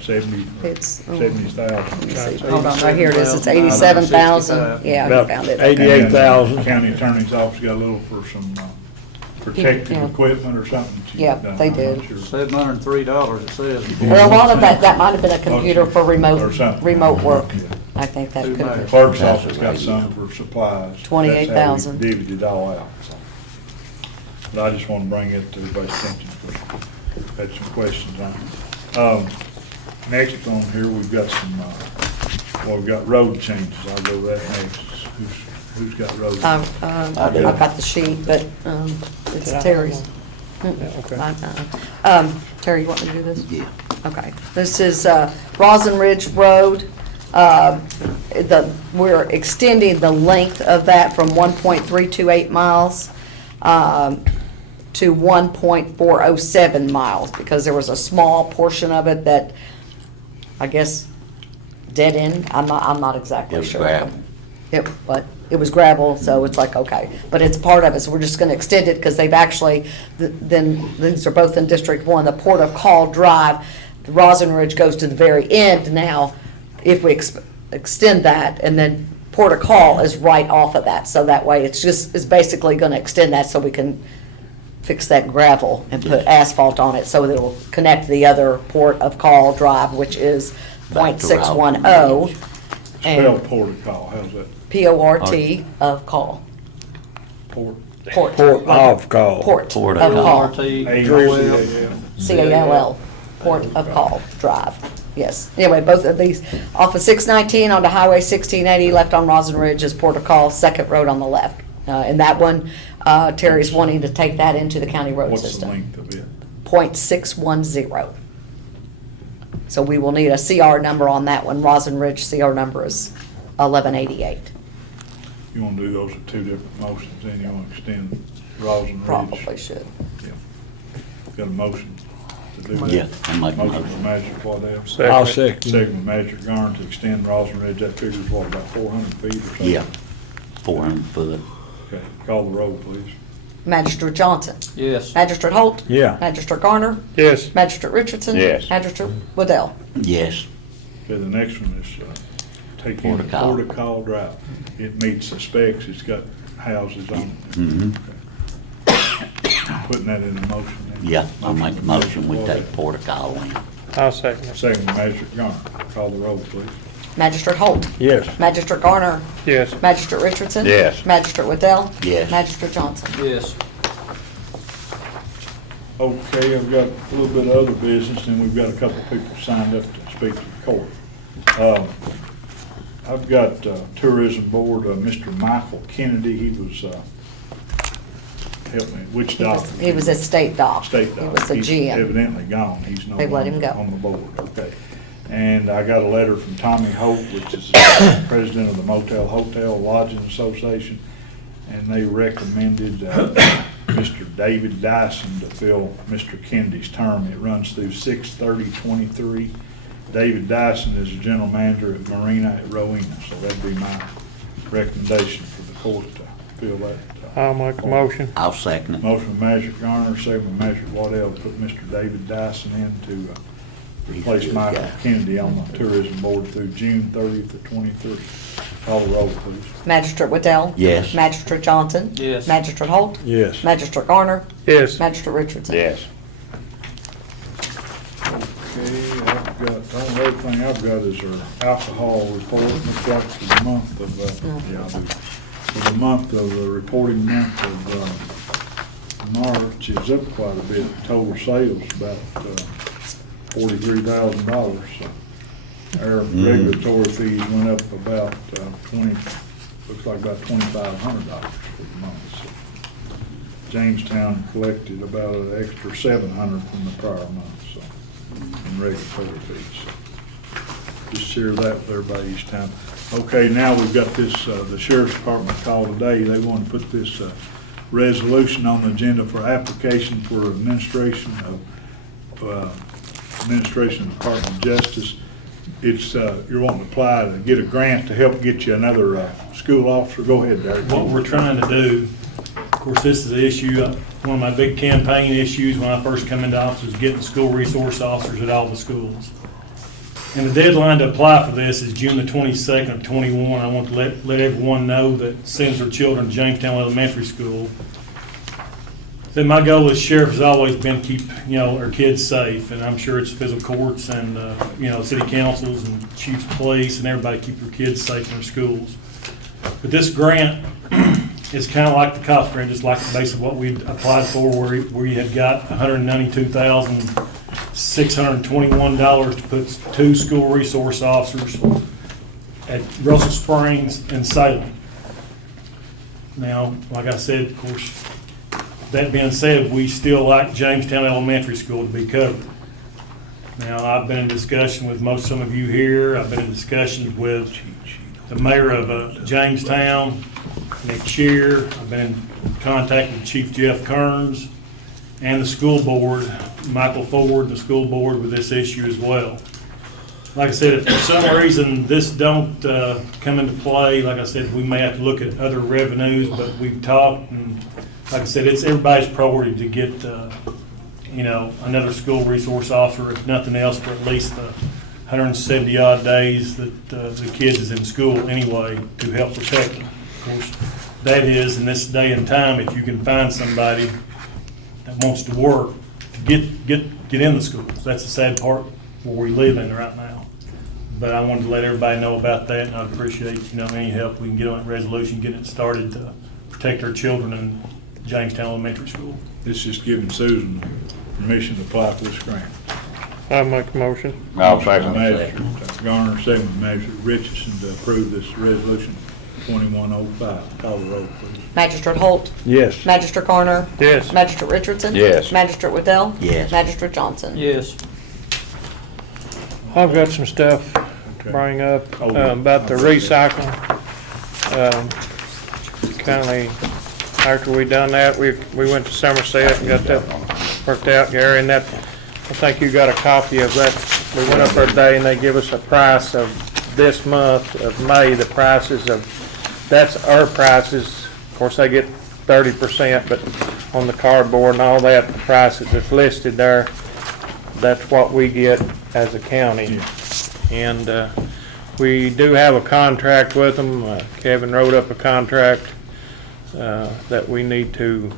70 It's, or oh. 70,000. Let me see. Hold on, right here it is. It's 87,000. Yeah, you About found it. 88,000. County attorney's office got a little for some protective Yeah. equipment or something. She Yeah, done. they I'm not did. sure. $703, it says. Well, a lot of that might have been a computer for Or remote something. work. Yeah. I think that Too could much. be. Clerk's That's office a got radio. some for supplies. 28,000. That's how we divvied it all out, so. But I just want to bring it to everybody's attention, because had some questions on it. Next on here, we've got some, well, we've got road changes. I'll go with that next. Who's got road? I've got the sheet, but it's Terry's. okay. Terry, you want me to do this? Yeah. Okay. This is Rosin Ridge Road. We're extending the length of that from 1.328 miles to 1.407 miles, because there was a small portion of it that, I guess, dead end. I'm not exactly It was sure. gravel. But it was gravel, so it's like, okay, but it's part of it, so we're just gonna extend it, because they've actually, then, these are both in District 1, the Port of Call Drive, the Rosin Ridge goes to the very end now, if we extend that, and then Port of Call is right off of that, so that way, it's basically gonna extend that so we can fix that gravel and put asphalt on it, so that it'll connect the other Port of Call Drive, which is Back to .610. Spell And Port of Call, how's that? P-O-R-T of call. Port? Port. Port of call. Port Port of of call. RT, A-R-C-A-L. C-A-L-L. Port of Call Drive. Yes. Anyway, both of these off of 619 onto Highway 1680, left on Rosin Ridge is Port of Call, second road on the left. And that one, Terry's wanting to take that into the county road What's the system. length of it? .610. So we will need a CR number on that one. Rosin Ridge CR number is 1188. You want to do those at two different motions, then you want to extend Rosin Ridge? Probably should. Yeah. Got a motion to do that? Yeah, I make a Motion motion. from Magistrate Waddell. I'll Second. second. Second from Magistrate Garner to extend Rosin Ridge. That figures what, about 400 feet or something? Yeah, 400 foot. Okay, call the roll, please. Magistrate Johnson. yes. Magistrate Holt. Yeah. Magistrate Garner. Yes, Magistrate Richardson. Yes. Magistrate Waddell. Yes, Okay, the next one is take in Port of Call. Port of Call Drive. It meets the specs, it's got houses on it. Mhm. Okay. Putting that in the motion then. yeah, I'll make a from motion, we Magistrate take Port of Call in. I'll second it. Second from Magistrate Garner. Call the roll, please. Magistrate Holt. Yes. Magistrate Garner. Yes, Magistrate Richardson. Yes. Magistrate Waddell. Yes. Magistrate Johnson. Yes. Okay, I've got a little bit of other business, and we've got a couple of people signed up to speak to the court. I've got Tourism Board, Mr. Michael Kennedy, he was, help me, which document? He was at State Dock. State He doc. was the He's GM. evidently gone, he's no They've let him longer go. on the board, okay. And I got a letter from Tommy Holt, which is the president of the Motel Hotel Lodging Association, and they recommended Mr. David Dyson to fill Mr. Kennedy's term. It runs through 6/30/23. David Dyson is the general manager at Marina at Rowena, so that'd be my recommendation for the court to fill that. I'll make a motion. I'll second it. Motion by Magistrate Garner, second by Magistrate Waddell, to put Mr. David Dyson in to replace He's a good Michael guy. Kennedy on the tourism board through June 30th of '23. Call the roll, please. Magistrate Waddell. Yes. Magistrate Johnson. Yes. Magistrate Holt. Yes. Magistrate Garner. Yes, Magistrate Richardson. Yes. Okay, I've got, the only other thing I've got is our alcohol report. Looks like for the month of, yeah, I do. For the month of, the reporting month of March is up quite a bit. Total sales about $43,000. So our regulatory fees went up about 20, looks like about $2,500 for the month. So Jamestown collected about an extra $700 from the prior month, so, in regulatory fees. So just share that with everybody each time. Okay, now we've got this, the sheriff's department called today. They want to put this resolution on the agenda for application for administration of Department of Justice. It's, you're wanting to apply to get a grant to help get you another school officer. Go ahead, Derek. What we're trying to do, of course, this is the issue, one of my big campaign issues when I first come into office was getting school resource officers at all the schools. And the deadline to apply for this is June the 22nd of '21. I want to let everyone know that sends their children to Jamestown Elementary School. Then my goal as sheriff has always been to keep, our kids safe, and I'm sure it's fiscal courts and, city councils and chiefs of police and everybody keep their kids safe in their schools. But this grant is kind of like the cops grant, just like basically what we applied for, where you had got $192,621 to put 2 school resource officers at Russell Springs and Salem. Now, like I said, of course, that being said, we still like Jamestown Elementary School to be covered. Now, I've been in discussion with some of you here. I've been in discussions with the mayor of Jamestown, Nick Shear. I've been in contact with Chief Jeff Kearns and the school board, Michael Ford, the school board, with this issue as well. Like I said, if for some reason this don't come into play, like I said, we may have to look at other revenues, but we've talked, and like I said, it's everybody's priority to get, another school resource officer, if nothing else, for at least the 170 odd days that the kids is in school anyway, to help protect them. Of course, that is, in this day and time, if you can find somebody that wants to work, to get in the schools. That's the sad part where we live in right now. But I wanted to let everybody know about that, and I'd appreciate, any help we can get on that resolution, getting it started to protect our children in Jamestown Elementary School. This is giving Susan permission to apply for this grant. I'll make a motion. I'll second it. Magistrate Garner, second by Magistrate Richardson to approve this resolution 2105. Call the roll, please. Magistrate Holt. Yes. Magistrate Garner. Yes. Magistrate Richardson. Yes. Magistrate Waddell. Yes. Magistrate Johnson. Yes. I've got some stuff to bring up about the recycling. Kinda, after we done that, we went to Somerset and got that worked out, Gary, and that, I think you got a copy of that. We went up there today and they give us a price of this month of May, the prices of, that's our prices. Of course, they get 30%, but on the cardboard and all that, the prices that's listed there, that's what we get as a county. And we do have a contract with them. Kevin wrote up a contract that we need to,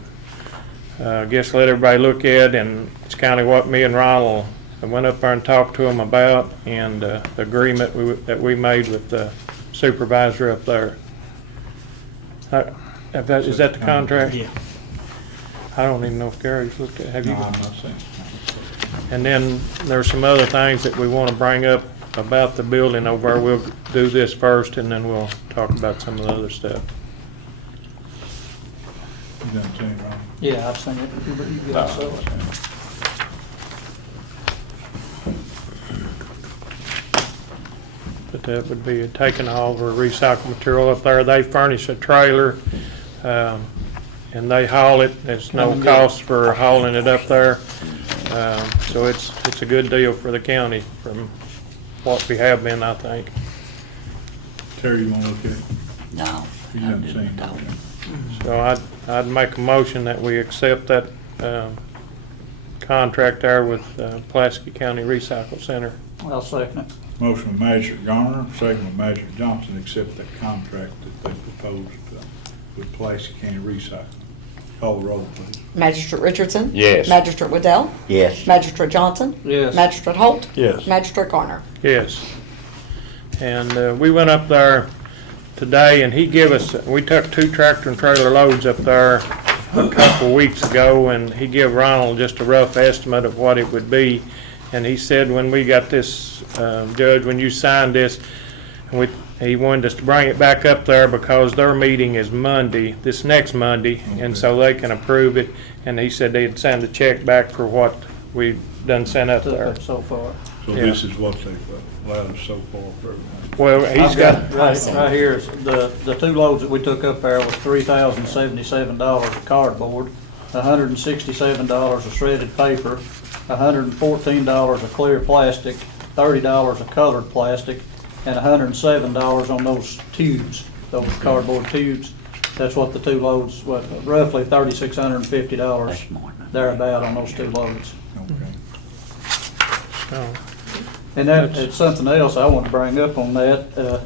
guess, let everybody look at, and it's kind of what me and Ronald went up there and talked to them about, and the agreement that we made with the supervisor up there. Is that the contract? Yeah. I don't even know if Gary's looked at it. Have you? No, I'm not saying. And then there's some other things that we want to bring up about the building over there. We'll do this first, and then we'll talk about some of the other stuff. You done seen it, Ron? Yeah, I've seen it. You guys saw it. But that would be taking all of our recycled material up there. They furnish a trailer, and they haul it. There's no cost for hauling it up there. So it's a good deal for the county from what we have been, I think. Terry, you want to look at it? No, You I done seen didn't. it? So I'd make a motion that we accept that contract there with Pulaski County Recycle Center. I'll second it. Motion by Magistrate Garner, second by Magistrate Johnson, accept that contract that they proposed with Pulaski County Recycling. Call the roll, please. Magistrate Richardson. Yes. Magistrate Waddell. Yes. Magistrate Johnson. Yes. Magistrate Holt. Yes. Magistrate Garner. Yes. And we went up there today, and he gave us, we took 2 tractor and trailer loads up there a couple weeks ago, and he gave Ronald just a rough estimate of what it would be. And he said when we got this, Judge, when you signed this, he wanted us to bring it back up there because their meeting is Monday, this next Monday, and so they can approve it. And he said they'd send a check back for what we done sent up there. So far. So Yeah. this is what they've allowed us so far for everything. Well, he's I've got, right here is the 2 loads that we took up there was $3,077 of cardboard, $167 of shredded paper, $114 of clear plastic, $30 of colored plastic, and $107 on those tubes, those cardboard tubes. That's what the 2 loads, roughly $3,650 That's more than- thereabout on those 2 loads. Okay. oh, And it's something else I want to bring up on that.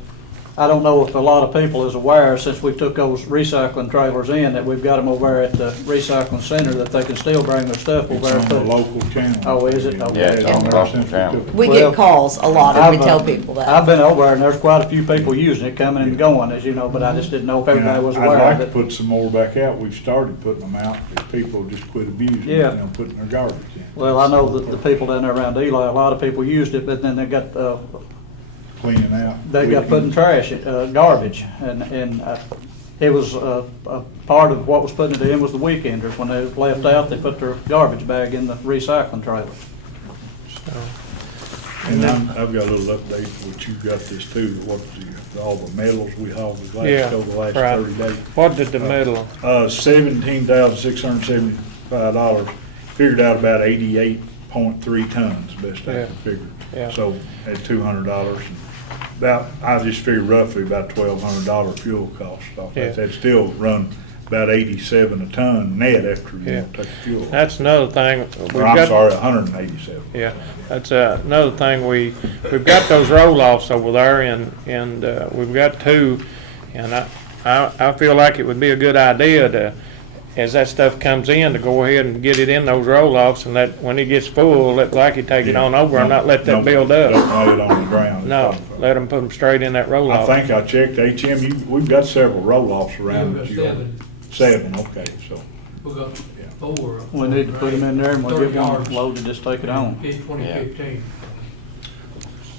I don't know if a lot of people is aware, since we took those recycling trailers in, that we've got them over there at the recycling center, that they can still bring their stuff It's over on there. the local channel. Oh, is it? Okay. Yeah, it's on the local Since we channel. took it. We Well, get calls a lot, and we I've, tell people I've that. been over there, and there's quite a few people using it, coming and going, as you know, but I just didn't know if And everybody was I'd aware like of to it. put some more back out. We've started putting them out, if people just quit abusing, Yeah. putting their garbage in. Well, I know that the people down there around Eli, a lot of people used it, but then they got, Cleaning out. they got put in trash, garbage, and it was, a part of what was putting it in was the weekenders. When they left out, they put their garbage bag in the recycling trailer. And I've got a little update, which you got this too, all the medals we hauled Yeah, over the last right. 30 days. What did the middle? $17,675, figured out about 88.3 tons, best I Yeah. can figure. Yeah. So at $200, I just figured roughly about $1,200 fuel cost off Yeah. that. That'd still run about 87 a ton net after you Yeah. take the fuel. That's another thing. Or I'm sorry, 187. Yeah, that's another thing, we've got those roll-offs over there, and we've got two, and I feel like it would be a good idea to, as that stuff comes in, to go ahead and get it in those roll-offs, and let, when it gets full, let Blackie take it on over and not let that build up. Don't lay it on the ground. No, let them put them straight in that I roll-off. think I checked HM, we've got several roll-offs around. We've that got you- 7, okay, so. We got 4. We need to put them in there, and we'll 30 get one yards. loaded, just take it on. In 2015.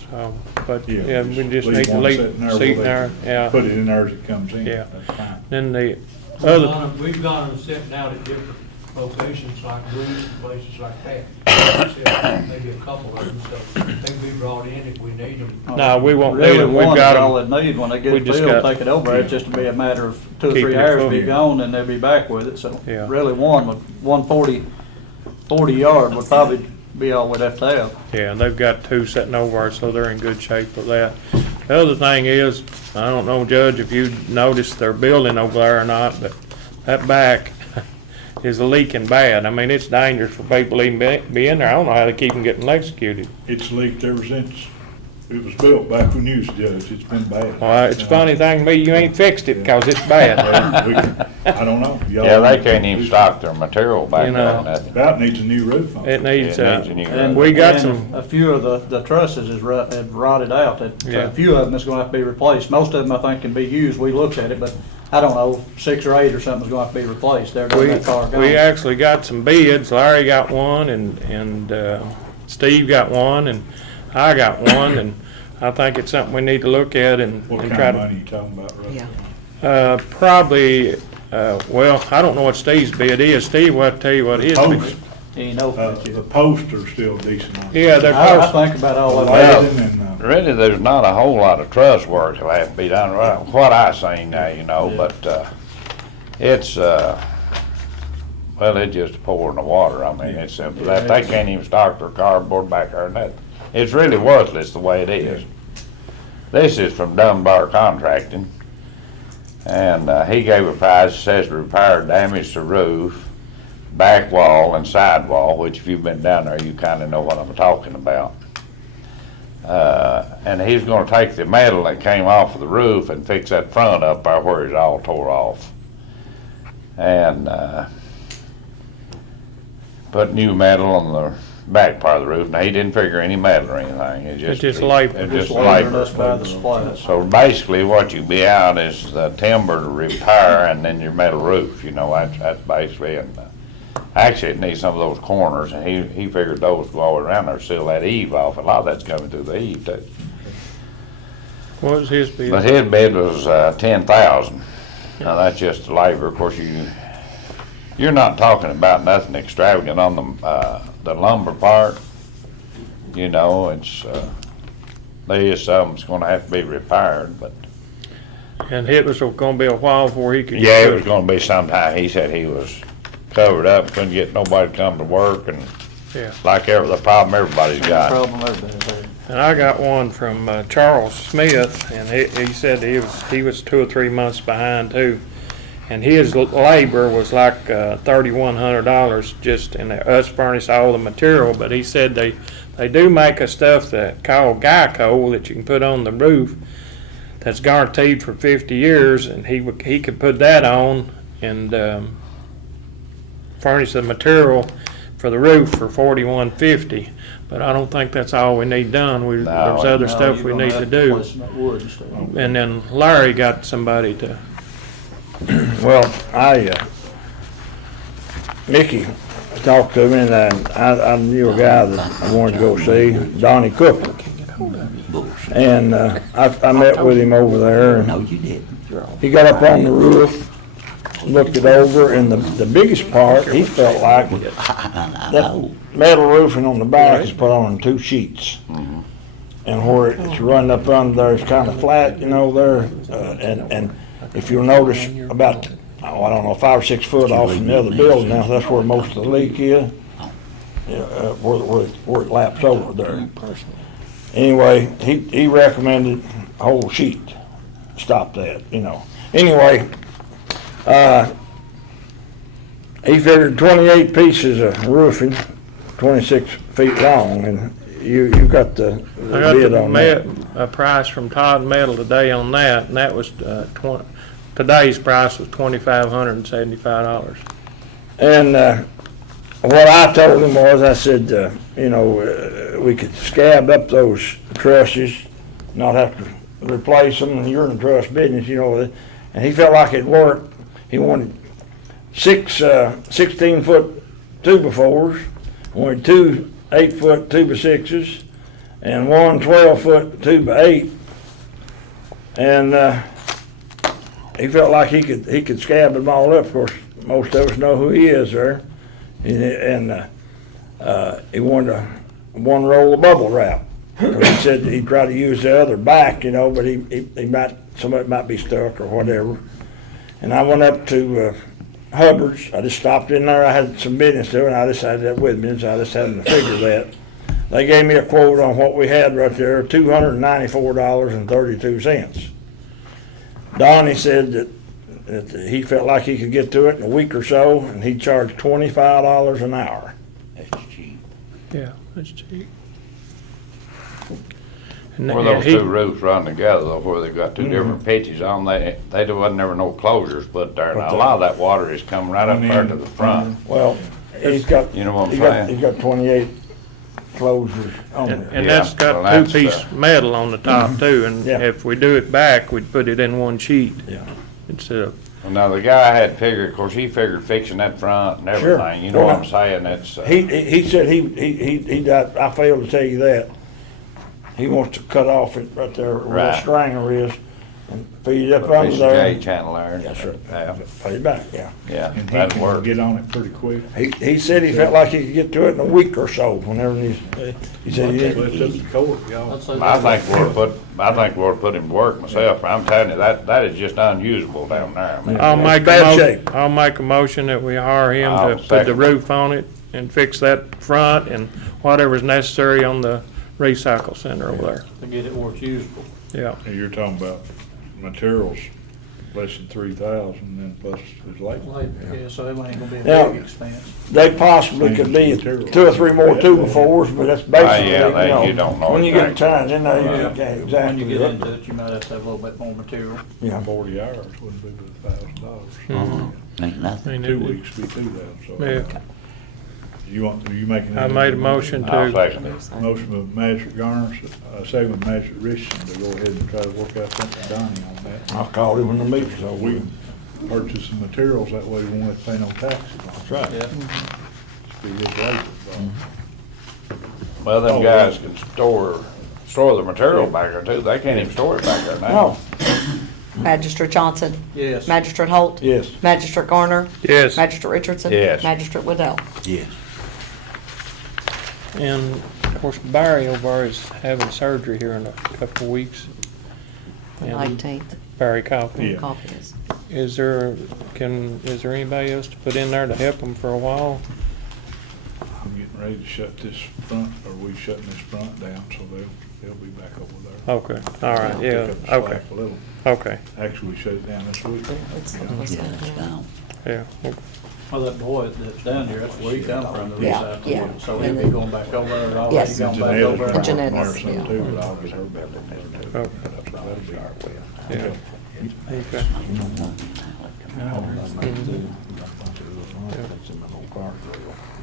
So, but, Yeah, yeah, we just leave need to one leave sitting there seat where in they there, can yeah. Put it in there as it comes in. Yeah. That's fine. Then the We've other, gone and sitting out at different locations like Bruce, places like that. Maybe a couple of them, so they can be brought in if we need them. No, we won't need Really, them. We've one got is 'em. all they need. When they We get just filled, got- take it over. It's just to be a matter of 2 or 3 Keeping it hours, full. be gone, and they'll be back with it. So Yeah. really, one with 40 yard would probably be all we'd have to have. yeah, they've got two sitting over there, so they're in good shape with that. The other thing is, I don't know, Judge, if you noticed their building over there or not, but that back is leaking bad. I mean, it's dangerous for people to even be in there. I don't know how they keep them getting executed. It's leaked ever since it was built, back when you was judge. It's been bad. Well, it's a funny thing to me, you ain't fixed it because it's bad. Well, I don't know. Y'all- Yeah, they can't even stock their material back You there. know. and that. About needs a new roof on it. It needs, It needs a new And- we got and some, A few of the trusses have rotted out. Yeah. A few of them is gonna have to be replaced. Most of them, I think, can be used. We looked at it, but I don't know, 6 or 8 or something's gonna have to be replaced. They're we, that far gone. we actually got some bids. Larry got one and Steve got one and I got one, and I think it's something we need to look at and What and kind try of to. money you talking about, roughly? Yeah. Probably, well, I don't know what Steve's bid is. Steve, will tell you what his bid Post, is. He ain't open it the yet. posts are still decent on it. Yeah, they're I close. think about all of Well, that. Lighting and, Really, there's not a whole lot of truss work that'll have to be done, right, what I seen now, you know, Yeah. but, it's, well, it's just pouring the water. I mean, it's simple. That, they can't even stock their cardboard back there and that. It's really worthless the way it is. This is from Dunbar Contracting. And, he gave a price, it says repair damage to roof, back wall and side wall, which if you've been down there, you kinda know what I'm talking about. And he's gonna take the metal that came off of the roof and fix that front up there where it all tore off. And, put new metal on the back part of the roof. Now, he didn't figure any metal or anything. It's just labor. It's Just just laboring labor. us by the supplies. So basically, what you be out is the timber to repair and then your metal roof, you know, that's basically, and actually it needs some of those corners, and he figured those go all around there, seal that eave off. A lot of that's coming through the eave too. What was his bid? But his bid was, 10,000. Now, that's just the labor. Of course, you're not talking about nothing extravagant on the lumber part. You know, it's, there is something's gonna have to be repaired, but. And it was gonna be a while before he could. Yeah, it was gonna be sometime. He said he was covered up, couldn't get nobody to come to work, and Yeah. like the problem everybody's got. Problem everybody's had. And I got one from Charles Smith, and he said he was 2 or 3 months behind too. And his labor was like $3,100 just in us furnished all the material. But he said they do make a stuff that called guy coal that you can put on the roof that's guaranteed for 50 years, and he could put that on and furnish the material for the roof for $41.50. But I don't think that's all we need done. There's other No, stuff you're we gonna need have to do. place that wood and stuff. And then Larry got somebody to, Well, Mickey talked to me, and I knew a guy that I wanted to go see, Donnie Cook. Bullshit. And I met with him over there, No, and you didn't. he got up on the roof, looked it over, and the biggest part, he felt like I that know. metal roofing on the back is put on in 2 sheets. And where it's run up under there, it's kind of flat, you know, there. And if you'll notice, about, I don't know, 5 or 6 foot off from the other building now, that's where most of the leak is. Where it laps over there. Anyway, he recommended a whole sheet. Stop that, you know. Anyway, he figured 28 pieces of roofing, 26 feet long, and you got the I got bid on that. a price from Todd Metal today on that, and that was today's price was $2,575. And what I told him was, I said, you know, we could scab up those trusses, not have to replace them, and you're in the truss business, you know. And he felt like it worked. He wanted 6 16-foot 2x4s, wanted 2 8-foot 2x6s, and 1 12-foot 2x8. And he felt like he could scab them all up. Of course, most of us know who he is there. And he wanted 1 roll of bubble wrap. He said he'd try to use the other back, you know, but some of it might be stuck or whatever. And I went up to Hubbard's. I just stopped in there. I had some business to do, and I just had that with me, so I just had to figure that. They gave me a quote on what we had right there, $294.32. Donnie said that he felt like he could get to it in a week or so, and he charged $25 an hour. That's cheap. Yeah, that's cheap. And Where and those he- 2 roofs run together, though, where they've got 2 different pitches on, they wasn't never no closures put there. Now, a lot of that water is coming right up there to the front. Well, he's got, You know what I'm he's got, saying? he's got 28 closures on And there. and Yeah, that's got well, that's, 2-piece metal on the top too, and Yeah. if we do it back, we'd put it in 1 sheet Yeah. instead of, Well, now, the guy had figured, of course, he figured fixing that front and Sure. everything, you know what I'm saying? It's, He said he died, I failed to tell you that. He wants to cut off it right there where the Right. stringer is and feed it up a under piece of there. J channel there. Yes, sir. Yeah, Pay it back, yeah. yeah, And he that'd can work. get on it pretty quick. He said he felt like he could get to it in a week or so, whenever he said he Left didn't. up the court, y'all. I'd say I that- think we'll put him to work myself. I'm telling you, that is just unusable down there. I mean, I'll It's make bad a shape. motion, I'll make a motion that we hire him I'll to put the second. roof on it and fix that front and whatever's necessary on the recycle center over there. To get it where it's usable. Yeah. And you're talking about materials less than 3,000, then plus his labor. Yeah, so it ain't gonna be a Now- big expense. They possibly could be 2 or 3 more 2x4s, but that's basically, yeah, you you don't know know, when you get exactly. times in there, you Yeah. can't When you exactly. get into it, you might have to have a little bit more material. Yeah. 40 hours wouldn't be but $1,000. Ain't nothing. Ain't 2 it- weeks would be 2,000, so. Yeah. Are you making? I made a motion I'll to, second it. Motion with Magistrate Garner, second with Magistrate Richardson to go ahead and try to work out something with Donnie on that. I'll call him when the meeting's over. We purchase some materials, that way we won't have to pay no taxes. That's right. Yeah. Just be his labor. Well, them Oh, guys can store the material back there too. They can't even store it back there now. No, Magistrate Johnson. Yes. Magistrate Holt. yes. Magistrate Garner. yes, Magistrate Richardson. Yes. Magistrate Waddell. Yes. and of course Barry over there is having surgery here in a couple of weeks. And 19th. Barry Coffin. Yeah. Coffee is. Is there anybody else to put in there to help him for a while? I'm getting ready to shut this front, or we shutting this front down, so they'll be back over there. Okay, all right, Pick yeah, up the okay, slack a little. okay, Actually, we shut it down this week. It's- Yeah, it's- it's gone. yeah. Okay. Well, that boy that's down here, that's where he come from, the Yeah, recycle. yeah. So he'll be going back over there, already Yes. gone back Janelle over can there. Janelle. work on there or Janelle's, something yeah. too, but I'll get her back in there too. Okay. That's about it. start with. Yeah. Okay.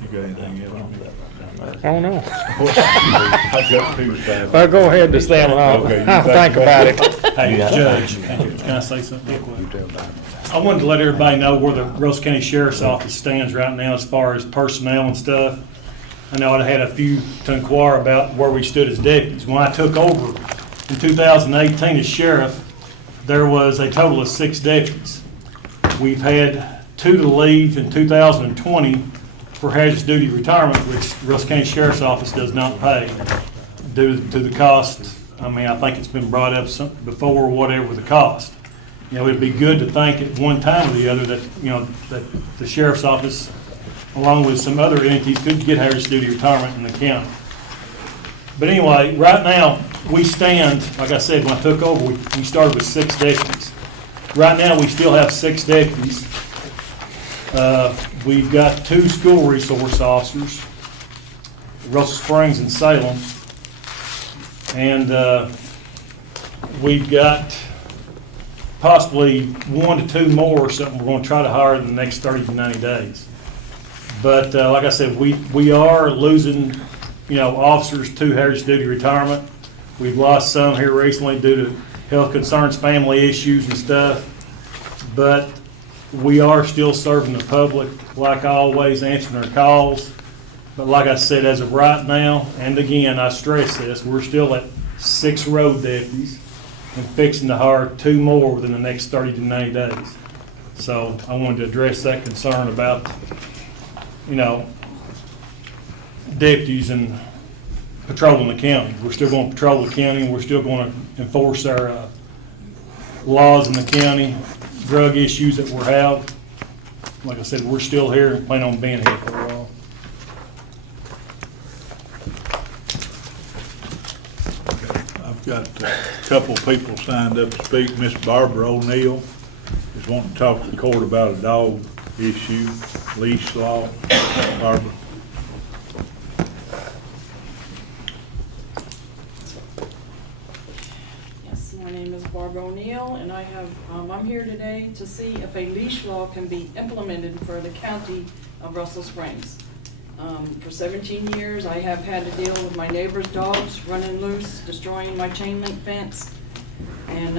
You got anything else? Oh, no. I've got two stabs. Well, go ahead, Mr. Allen, Okay, you I'll think about it. Hey, Judge, can I say something real quick? I wanted to let everybody know where the Ross County Sheriff's Office stands right now as far as personnel and stuff. I know I had a few to inquire about where we stood as deputies. When I took over in 2018 as sheriff, there was a total of 6 deputies. We've had 2 to leave in 2020 for hazardous duty retirement, which Russell County Sheriff's Office does not pay due to the cost. I mean, I think it's been brought up before, whatever the cost. You know, it'd be good to think at one time or the other that, you know, that the Sheriff's Office, along with some other entities, could get hazardous duty retirement in the county. But anyway, right now, we stand, like I said, when I took over, we started with 6 deputies. Right now, we still have 6 deputies. We've got 2 school resource officers, Russell Springs and Salem. And we've got possibly 1 to 2 more or something we're going to try to hire in the next 30 to 90 days. But like I said, we are losing, you know, officers to hazardous duty retirement. We've lost some here recently due to health concerns, family issues and stuff. But we are still serving the public, like always, answering their calls. But like I said, as of right now, and again, I stress this, we're still at 6 road deputies and fixing to hire 2 more within the next 30 to 90 days. So I wanted to address that concern about, you know, deputies and patrolling the county. We're still going to patrol the county, and we're still going to enforce our laws in the county, drug issues that we have. Like I said, we're still here and plan on being here for a while. I've got a couple people signed up to speak. Miss Barbara O'Neill is wanting to talk to the court about a dog issue, leash law. Barbara. Yes, my name is Barbara O'Neill, and I have, I'm here today to see if a leash law can be implemented for the county of Russell Springs. For 17 years, I have had to deal with my neighbor's dogs running loose, destroying my chain link fence, and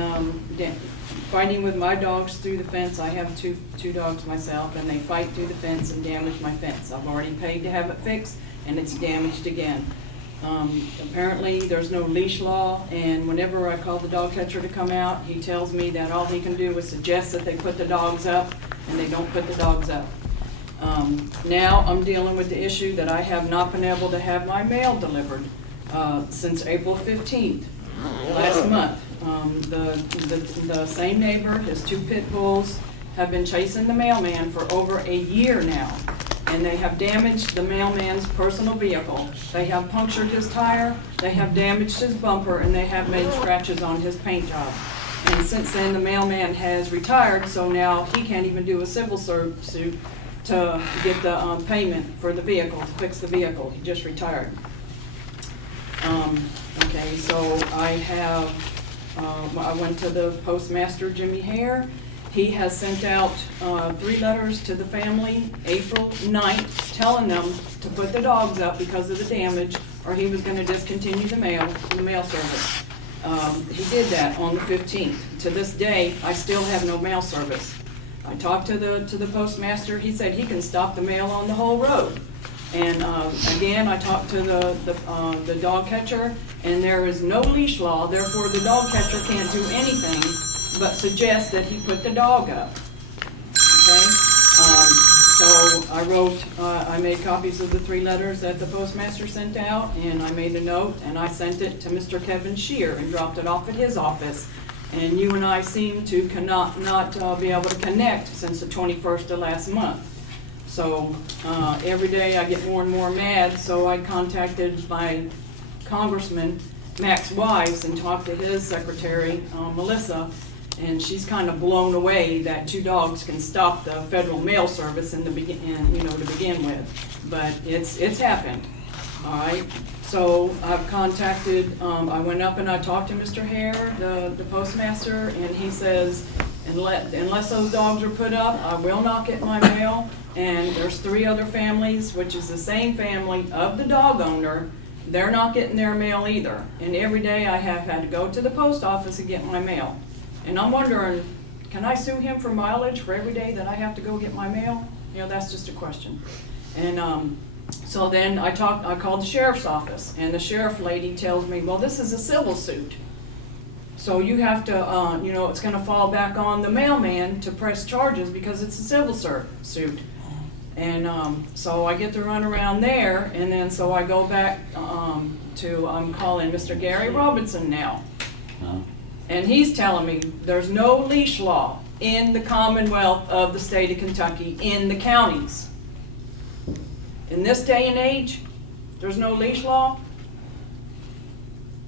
fighting with my dogs through the fence. I have two dogs myself, and they fight through the fence and damage my fence. I've already paid to have it fixed, and it's damaged again. Apparently, there's no leash law, and whenever I call the dog catcher to come out, he tells me that all he can do is suggest that they put the dogs up, and they don't put the dogs up. Now I'm dealing with the issue that I have not been able to have my mail delivered since April 15th, last month. The same neighbor, his 2 pit bulls, have been chasing the mailman for over a year now, and they have damaged the mailman's personal vehicle. They have punctured his tire, they have damaged his bumper, and they have made scratches on his paint job. And since then, the mailman has retired, so now he can't even do a civil suit to get the payment for the vehicle, to fix the vehicle. He just retired. Okay, so I went to the postmaster, Jimmy Hare. He has sent out 3 letters to the family April 9th telling them to put the dogs up because of the damage, or he was going to discontinue the mail service. He did that on the 15th. To this day, I still have no mail service. I talked to the postmaster. He said he can stop the mail on the whole road. And again, I talked to the dog catcher, and there is no leash law. Therefore, the dog catcher can't do anything but suggest that he put the dog up. Okay. So I made copies of the 3 letters that the postmaster sent out, and I made a note, and I sent it to Mr. Kevin Shear and dropped it off at his office. And you and I seem to not be able to connect since the 21st of last month. So every day I get more and more mad, so I contacted my Congressman, Max Wise, and talked to his secretary, Melissa, and she's kind of blown away that 2 dogs can stop the federal mail service to begin with. But it's happened, all right? So I've contacted, I went up and I talked to Mr. Hare, the postmaster, and he says, unless those dogs are put up, I will not get my mail. And there's 3 other families, which is the same family of the dog owner, they're not getting their mail either. And every day I have had to go to the post office and get my mail. And I'm wondering, can I sue him for mileage for every day that I have to go get my mail? You know, that's just a question. And so then I called the sheriff's office, and the sheriff lady tells me, well, this is a civil suit. So you have to, you know, it's gonna fall back on the mailman to press charges because it's a civil suit. And so I get to run around there, and then so I go back I'm calling Mr. Gary Robertson now. And he's telling me there's no leash law in the Commonwealth of the state of Kentucky in the counties. In this day and age, there's no leash law.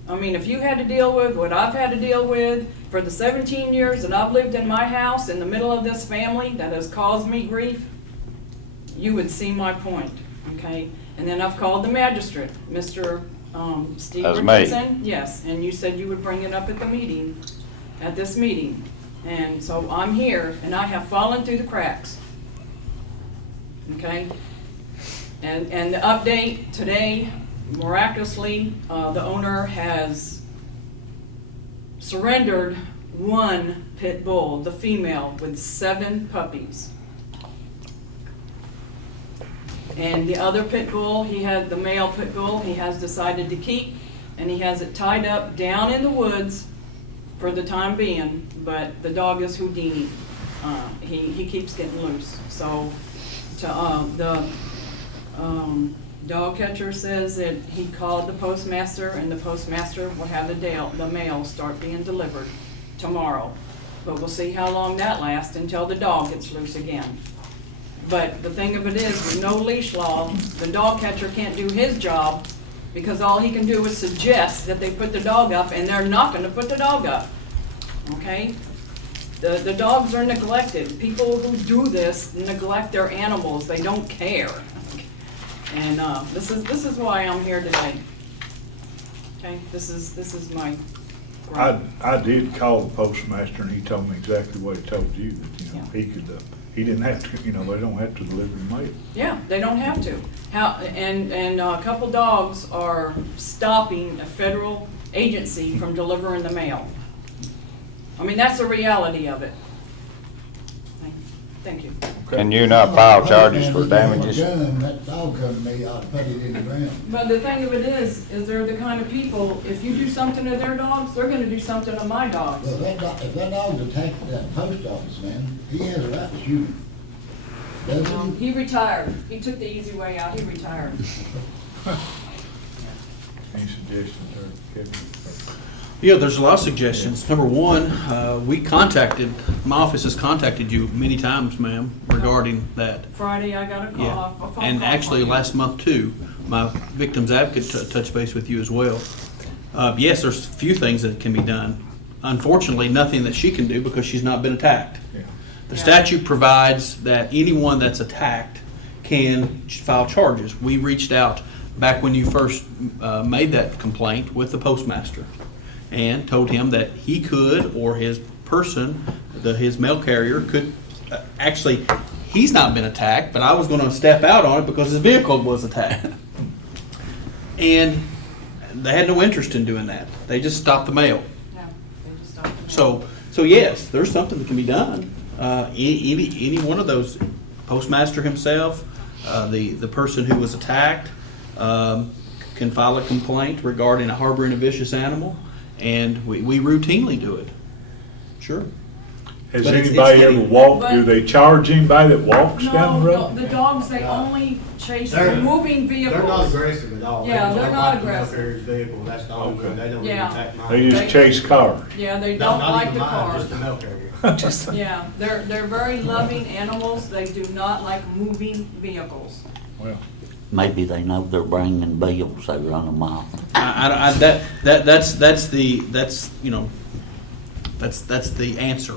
I mean, if you had to deal with what I've had to deal with for the 17 years that I've lived in my house in the middle of this family that has caused me grief, you would see my point, okay? And then I've called the magistrate, Mr. Steve That's me. Richardson. Yes, and you said you would bring it up at the meeting, at this meeting. And so I'm here, and I have fallen through the cracks, okay? And the update today, miraculously, the owner has surrendered 1 pit bull, the female, with 7 puppies. And the other pit bull, the male pit bull, he has decided to keep, and he has it tied up down in the woods for the time being, but the dog is Houdini. He keeps getting loose. So the dog catcher says that he called the postmaster, and the postmaster will have the mail start being delivered tomorrow. But we'll see how long that lasts until the dog gets loose again. But the thing of it is, with no leash law, the dog catcher can't do his job because all he can do is suggest that they put the dog up, and they're not going to put the dog up. Okay? The dogs are neglected. People who do this neglect their animals. They don't care. And this is why I'm here today. Okay? This is my. I did call the postmaster, and he told me exactly what he told you, that, you know, Yeah. he didn't have to, you know, they don't have to deliver the mail. Yeah, they don't have to. And a couple dogs are stopping a federal agency from delivering the mail. I mean, that's the reality of it. Thank you. Can you not file charges for damages? That dog come to me, I'll put it in the ground. But the thing of it is they're the kind of people, if you do something to their dogs, they're gonna do something to my dogs. Well, if that dog's attacked that post office, man, he has a right to shoot him. Doesn't he? He retired. He took the easy way out. He retired. Any suggestions there, Kevin? Yeah, there's a lot of suggestions. Number one, my office has contacted you many times, ma'am, regarding that. Friday, I got a call, Yeah, a phone call. and actually from you. last month too, my victim's advocate touched base with you as well. Yes, there's a few things that can be done. Unfortunately, nothing that she can do because she's not been attacked. Yeah. The Yeah. statute provides that anyone that's attacked can file charges. We reached out back when you first made that complaint with the postmaster and told him that he could, or his person, his mail carrier could, actually, he's not been attacked, but I was going to step out on it because his vehicle was attacked. And they had no interest in doing that. They just stopped the mail. No, they just stopped the mail. So yes, there's something that can be done. Any one of those, postmaster himself, the person who was attacked, can file a complaint regarding a harboring a vicious animal, and we routinely do it. Sure. Has But it's anybody ever getting- walked, do But- they charge anybody that walks down the No, road? the dogs, they only chase They're- moving vehicles. They're not aggressive at all. Yeah, They they're just not like the aggressive. military's vehicle, that's the only one, they don't even Yeah. attack mine. They just chase cars. Yeah, they No, don't not like even the mine, car. just the mail carrier. Yeah, they're very loving animals. They do not like moving vehicles. Well, Maybe they know they're bringing bills, they run them off. That's the answer.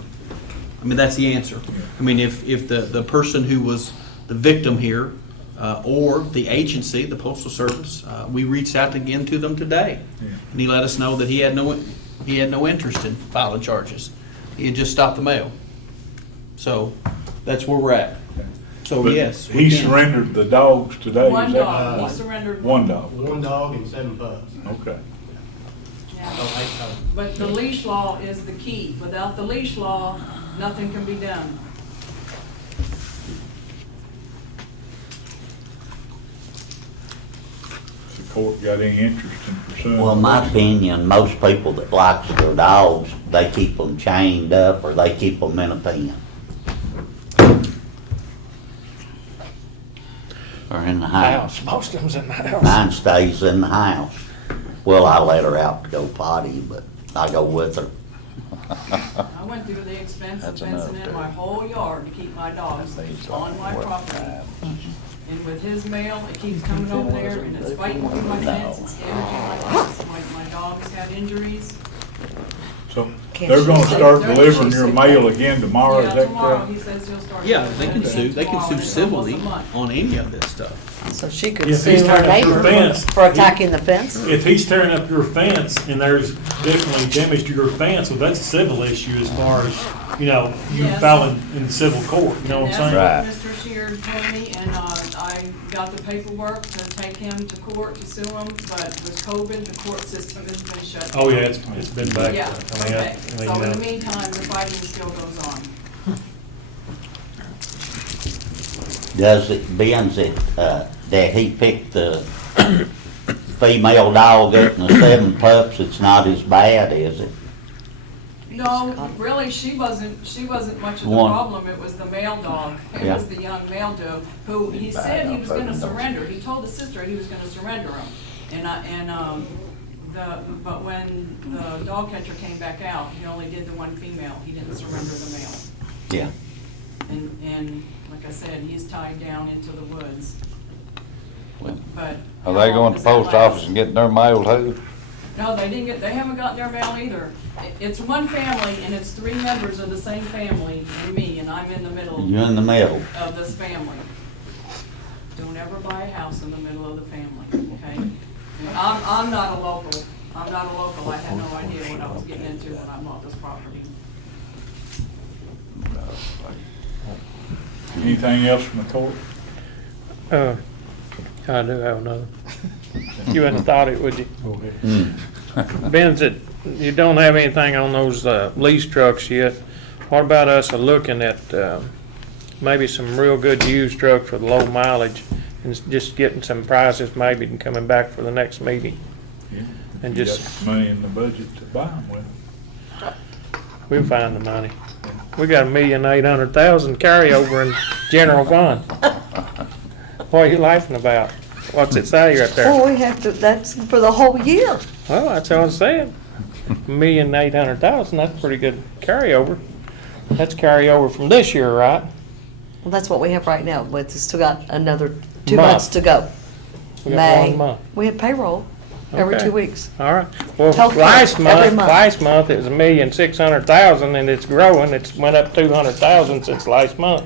I mean, that's the answer. I mean, if the person who was the victim here or the agency, the Postal Service. We reached out again to them today, and he let us know that he had no interest in filing charges. He had just stopped the mail. So that's where we're at. So But yes, he surrendered the dogs today. One is that dog, right? he surrendered. One dog. One dog and 7 pups. Okay. Yeah. So 8 total. But the leash law is the key. Without the leash law, nothing can be done. Has the court got any interest in pursuing? Well, my opinion, most people that likes their dogs, they keep them chained up or they keep them in a pen. Or in the house. Most of them's in the house. Mine stays in the house. Well, I let her out to go potty, but I go with her. I went through the expense of fencing in my whole yard to keep my dogs on my property. And with his mail, it keeps coming over there and it's fighting through my fence, it's damaging my fence. My dogs had injuries. So they're gonna start delivering your mail again tomorrow, is Yeah, that tomorrow, correct? he says he'll start. Yeah, they can sue. They can sue Tomorrow, civilly and it's almost a month. on any of this stuff. So she could If he's sue her tearing up your neighbor fence, for attacking the fence? If he's tearing up your fence and there's definitely damage to your fence, well, that's a civil issue as far as, you know, you Yes. filing in civil court, you know what I'm saying? That's what Mr. Sheard told me, and I got the paperwork to take him to court to sue him, but with COVID, the court system has been shut down. Oh, yeah, it's been back. Yeah, I mean, okay, I mean, so in you the know. meantime, the fighting still goes on. Does it, being that he picked the female dog up and the 7 pups, it's not as bad, is it? No, really, she wasn't much of the One. problem, it was the male dog. It Yeah. was the young male dog, who he said he was gonna surrender, he told the sister he was gonna surrender him. But when the dog catcher came back out, he only did the one female, he didn't surrender the male. Yeah. And like I said, he's tied down into the woods. Well, But. Are how they long going to does the that post office last? and getting their mail too? No, they haven't gotten their mail either. It's one family, and it's 3 members of the same family and me, and I'm in the middle You're in the middle. of this family. Don't ever buy a house in the middle of the family, okay? And I'm not a local, I had no idea what I was getting into when I bought this property. Anything else from the court? I do have another. You hadn't thought it, would you? Ben said, you don't have anything on those lease trucks yet. What about us looking at maybe some real good used trucks with low mileage and just getting some prices maybe and coming back for the next meeting? Yeah. And You just, got money in the budget to buy them with. we'll find the money. We got $1,800,000 carryover in general fund. What are you laughing about? What's it say right there? Oh, we have to, that's for the whole year. Well, that's what I was saying. $1,800,000, that's pretty good carryover. That's carryover from this year, right? Well, that's what we have right now, but it's still got another 2 Month. months to go. We got May. 1 month. We have payroll every Okay. 2 weeks. All right. Well, Healthcare, last every month, it was $1,600,000 and it's growing. It's went up $200,000 since last month.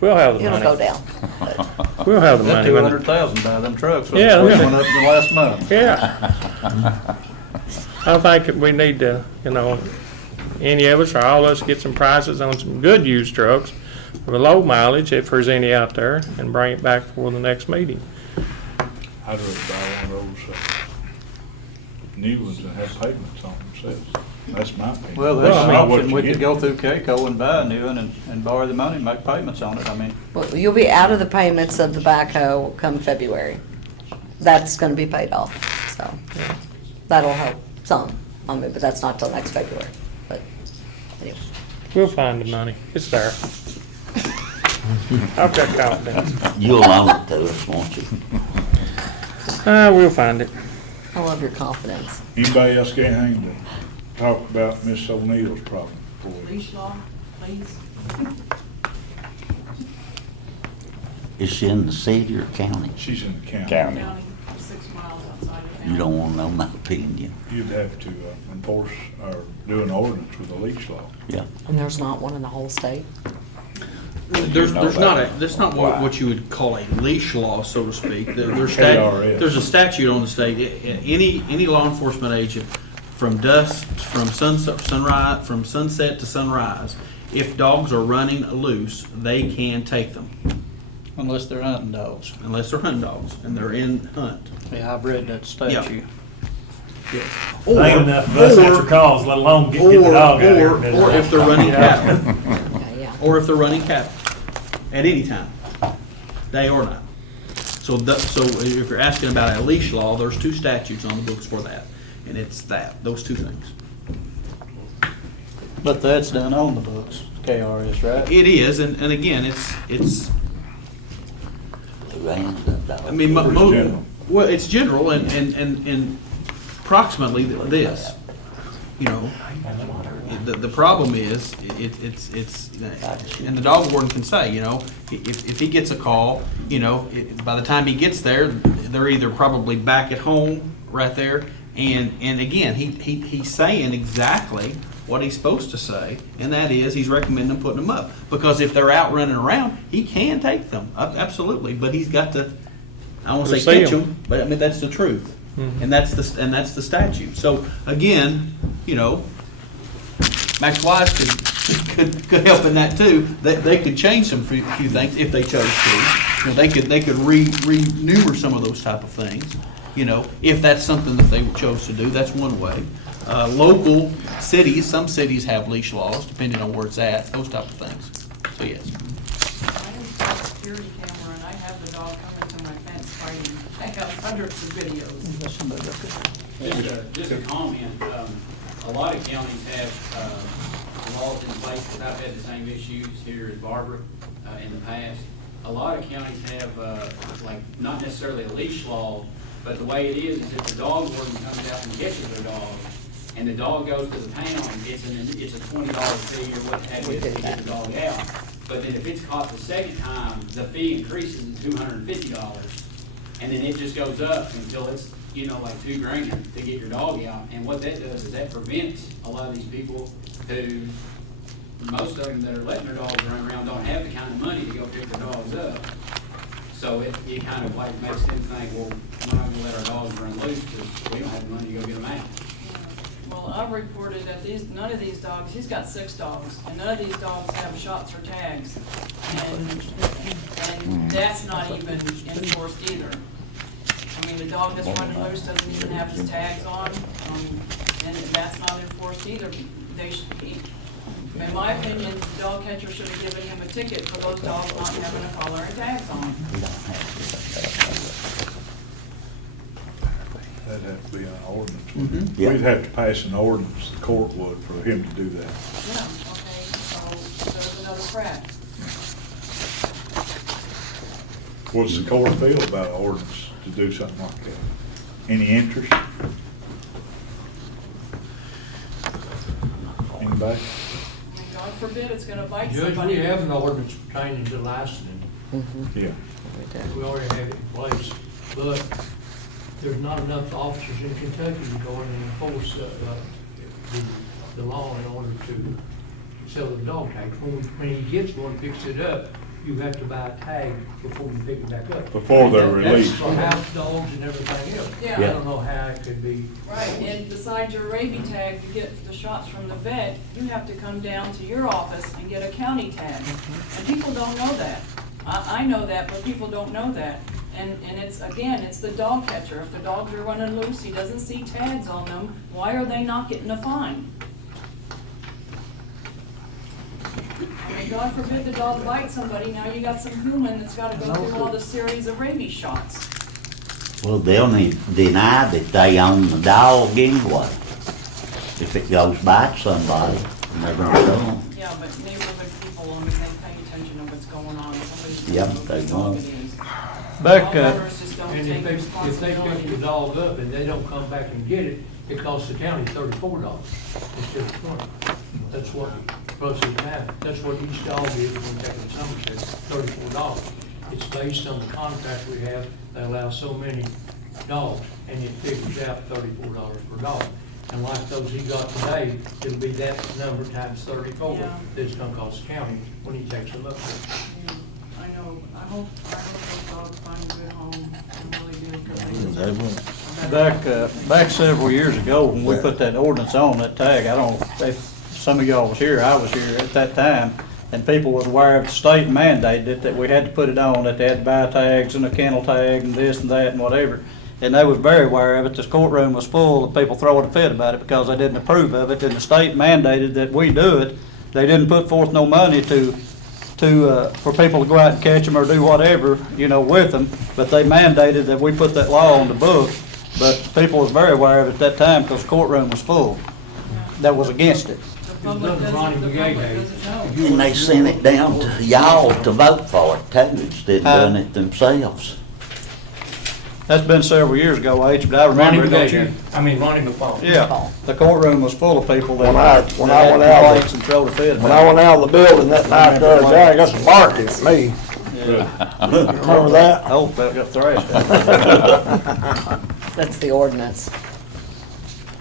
We'll have the It'll money. go down. We'll have the money. when- 200,000 by them trucks, Yeah, which yeah. went up in the last month. Yeah. I think that we need to, any of us or all of us get some prices on some good used trucks with low mileage, if there's any out there, and bring it back for the next meeting. I'd rather buy one of those new ones that have payments on themselves. That's my opinion. Well, that's Well, an I know what option, you we get. could go through Keiko and buy a new one and borrow the money and make payments on it, I mean. Well, you'll be out of the payments of the backhoe come February. That's gonna be paid off, so that'll help some. I mean, but that's not till next February, but anyway. We'll find the money. It's there. I've got confidence. You'll loan it to us, won't you? We'll find it. I love your confidence. Anybody else got anything to talk about Miss O'Neill's problem? Leash law, please. Is she in the city or county? She's in the county. County. County, 6 miles outside of town. You don't want to know my opinion. You'd have to enforce or do an ordinance with a leash law. Yeah. And there's not one in the whole state? There's know not that. that's not what you would call a leash law, so to speak. KRS. There's a statute on the state. Any law enforcement agent from dusk, from sunrise, from sunset to sunrise, if dogs are running loose, they can take them Unless they're hunting dogs. unless they're hunting dogs and they're in hunt. Yeah, I've read that statute. Yes. Ain't enough of us answer calls, let alone get the dog out here. Or if they're running cattle. Okay, yeah. Or if they're running cattle, at any time, day or night. So if you're asking about a leash law, there's 2 statutes on the books for that, and it's those 2 things. But that's done on the books, KRS, right? It is, and again, it's, Who owns that dog? I mean, It's general. well, it's general and approximately this, you know. The problem is, it's, and the dog warden can say, you know, if he gets a call, you know, by the time he gets there, they're either probably back at home right there, and again, he's saying exactly what he's supposed to say, and that is, he's recommending putting them up, because if they're out running around, he can take them, absolutely, but he's got to, I won't say catch them, but I mean, that's the truth, and that's the statute. So again, you know, Max Wise could help in that too. They could change some few things if they chose to. You know, they could renumer some of those type of things. You know, if that's something that they chose to do, that's one way. Local cities, some cities have leash laws depending on where it's at. Those type of things. So yes. I installed a security camera and I have the dog coming to my fence fighting. I have hundreds of videos. Just a comment, a lot of counties have laws in place, because I've had the same issues here as Barbara in the past. A lot of counties have, like, not necessarily a leash law, but the way it is if the dog warden comes out and catches their dog, and the dog goes to the pound, it's a $20 fee or what have you to get the dog out. But then if it's caught the second time, the fee increases to $250, and then it just goes up until it's, you know, like $2,000 to get your dog out. And what that does is that prevents a lot of these people who, most of them that are letting their dogs run around don't have the kind of money to go pick their dogs up. So it kind of like makes them think, well, we're not gonna let our dogs run loose because we don't have the money to go get them out. Well, I've reported that none of these dogs, he's got 6 dogs, and none of these dogs have shots or tags. And that's not even enforced either. I mean, the dog that's running loose doesn't even have his tags on, and that's not enforced either. In my opinion, the dog catcher should have given him a ticket for those dogs not having a collar and tags on. That'd have to be an ordinance. Mhm. Yeah. We'd have to pass an ordinance, the court would, for him to do that. Yeah, okay, so there's another crack. What's the court feel about an ordinance to do something like that? Any interest? Anybody? I mean, God forbid it's gonna bite Judge, somebody. we have an ordinance pertaining to licensing. Yeah. We already have it in place, but there's not enough officers in Kentucky to go in and enforce the law in order to sell the dog tags. When he gets one, picks it up, you have to buy a tag before you pick it back up. Before they're That's released. for house dogs and everything else. Yeah. I don't know how it could be. Right, and besides your rabies tag, to get the shots from the vet, you have to come down to your office and get a county tag. And people don't know that. I know that, but people don't know that. And it's, again, it's the dog catcher. If the dogs are running loose, he doesn't see tags on them, why are they not getting a fine? I mean, God forbid the dog bites somebody, now you got some human that's gotta go through all the series of rabies shots. Well, they'll deny that they own the dog anyway. If it goes by somebody, and they're gonna sue them. Yeah, but neighborhood people, I mean, they pay attention to what's going on. Somebody's Yep, gonna know they whose dog won't. it is. Back, Homeowners just don't And take if they pick the responsibility. dog up and they don't come back and get it, it costs the county $34 instead of $20. That's what, plus it's math, that's what each dog is when taking Somerset, $34. It's based on the contract we have that allows so many dogs, and it figures out $34 per dog. And like those he got today, it'll be that number times 34 Yeah. that's gonna cost the county when he takes them up there. Yeah, I know, I hope those dogs find a good home, I really do, because they deserve. Back several years ago, when we put that ordinance on, that tag, I don't, if some of y'all was here, I was here at that time, and people was aware of the state mandated it, that we had to put it on, that they had to buy tags and a kennel tag and this and that and whatever. And they was very aware of it. This courtroom was full of people throwing a fit about it because they didn't approve of it, and the state mandated that we do it. They didn't put forth no money for people to go out and catch them or do whatever, you know, with them, but they mandated that we put that law on the book. But people was very aware of it at that time because the courtroom was full. That was against it. The public doesn't know. And they sent it down to y'all to vote for it too, instead of doing it themselves. That's been several years ago, H, but I remember it, don't you? Ronnie McFall. Yeah, the courtroom was full of people that When I had went out, complaints and thrown a fit. when I went out of the building that night, the other day, I got some barking at me. Remember that? Oh, that got thrashed out. That's the ordinance.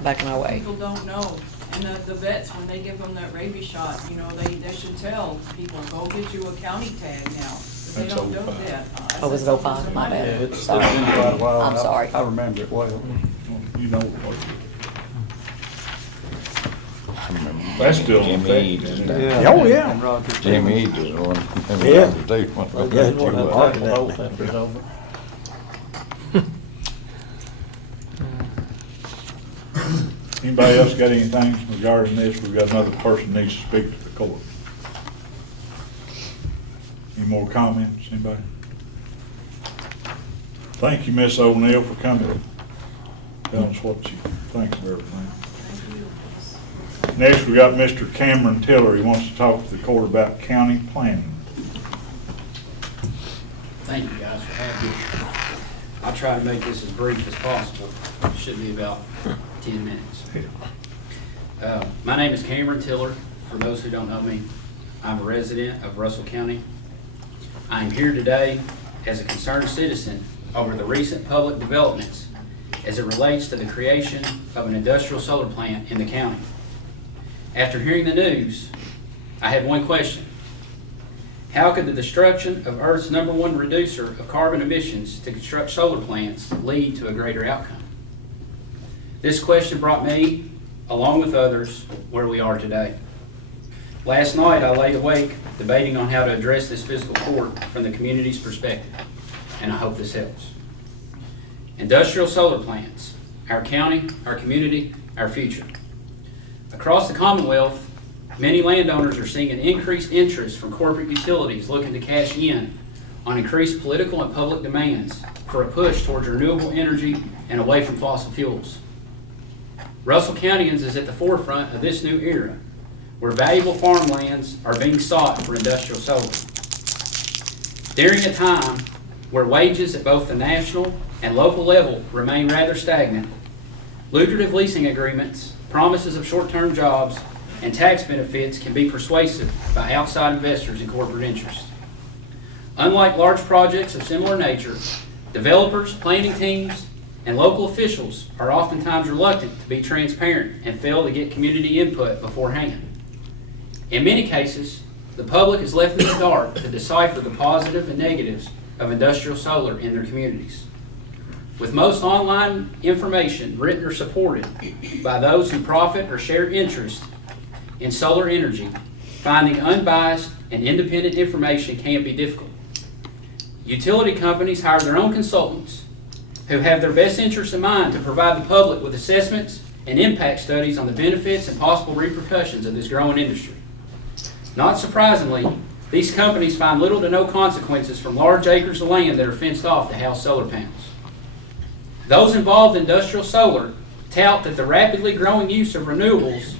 Back in our way. People don't know, and the vets, when they give them that rabies shot, you know, they should tell people, go get you a county tag now. But they don't do that. Oh, was it 05? My Yeah, bad. it's been quite a while. I'm sorry. I remember it well. You know what? That's still in effect, isn't it? Oh, yeah. And Roger, too. Jimmy Eads is one. Yeah. They Yeah, wouldn't have barking at me after it's over. Anybody else got anything regarding this? We've got another person needs to speak to the court. Any more comments, anybody? Thank you, Miss O'Neill, for coming. Tell us what you think of everything. Next, we got Mr. Cameron Tiller. He wants to talk to the court about county planning. Thank you guys for having me. I'll try to make this as brief as possible. It should be about 10 minutes. My name is Cameron Tiller. For those who don't know me, I'm a resident of Russell County. I am here today as a concerned citizen over the recent public developments as it relates to the creation of an industrial solar plant in the county. After hearing the news, I had one question. How could the destruction of Earth's #1 reducer of carbon emissions to construct solar plants lead to a greater outcome? This question brought me, along with others, where we are today. Last night, I laid awake debating on how to address this fiscal court from the community's perspective, and I hope this helps. Industrial solar plants, our county, our community, our future. Across the Commonwealth, many landowners are seeing an increased interest from corporate utilities looking to cash in on increased political and public demands for a push towards renewable energy and away from fossil fuels. Russell Countyans is at the forefront of this new era, where valuable farmlands are being sought for industrial solar. During a time where wages at both the national and local level remain rather stagnant, lucrative leasing agreements, promises of short-term jobs, and tax benefits can be persuasive by outside investors and corporate interests. Unlike large projects of similar nature, developers, planning teams, and local officials are oftentimes reluctant to be transparent and fail to get community input beforehand. In many cases, the public is left in the dark to decipher the positive and negatives of industrial solar in their communities. With most online information written or supported by those who profit or share interest in solar energy, finding unbiased and independent information can be difficult. Utility companies hire their own consultants who have their best interests in mind to provide the public with assessments and impact studies on the benefits and possible repercussions of this growing industry. Not surprisingly, these companies find little to no consequences from large acres of land that are fenced off to house solar panels. Those involved in industrial solar tout that the rapidly growing use of renewables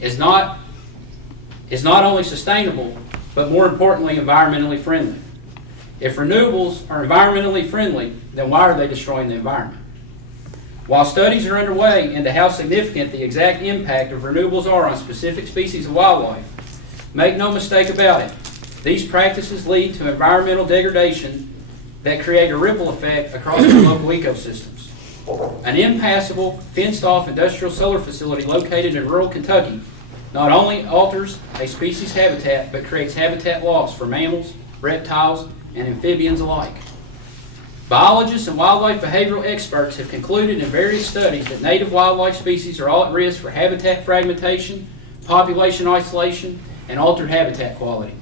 is not only sustainable, but more importantly, environmentally friendly. If renewables are environmentally friendly, then why are they destroying the environment? While studies are underway into how significant the exact impact of renewables are on specific species of wildlife, make no mistake about it, these practices lead to environmental degradation that create a ripple effect across the local ecosystems. An impassable, fenced-off industrial solar facility located in rural Kentucky not only alters a species habitat, but creates habitat loss for mammals, reptiles, and amphibians alike. Biologists and wildlife behavioral experts have concluded in various studies that native wildlife species are all at risk for habitat fragmentation, population isolation, and altered habitat quality.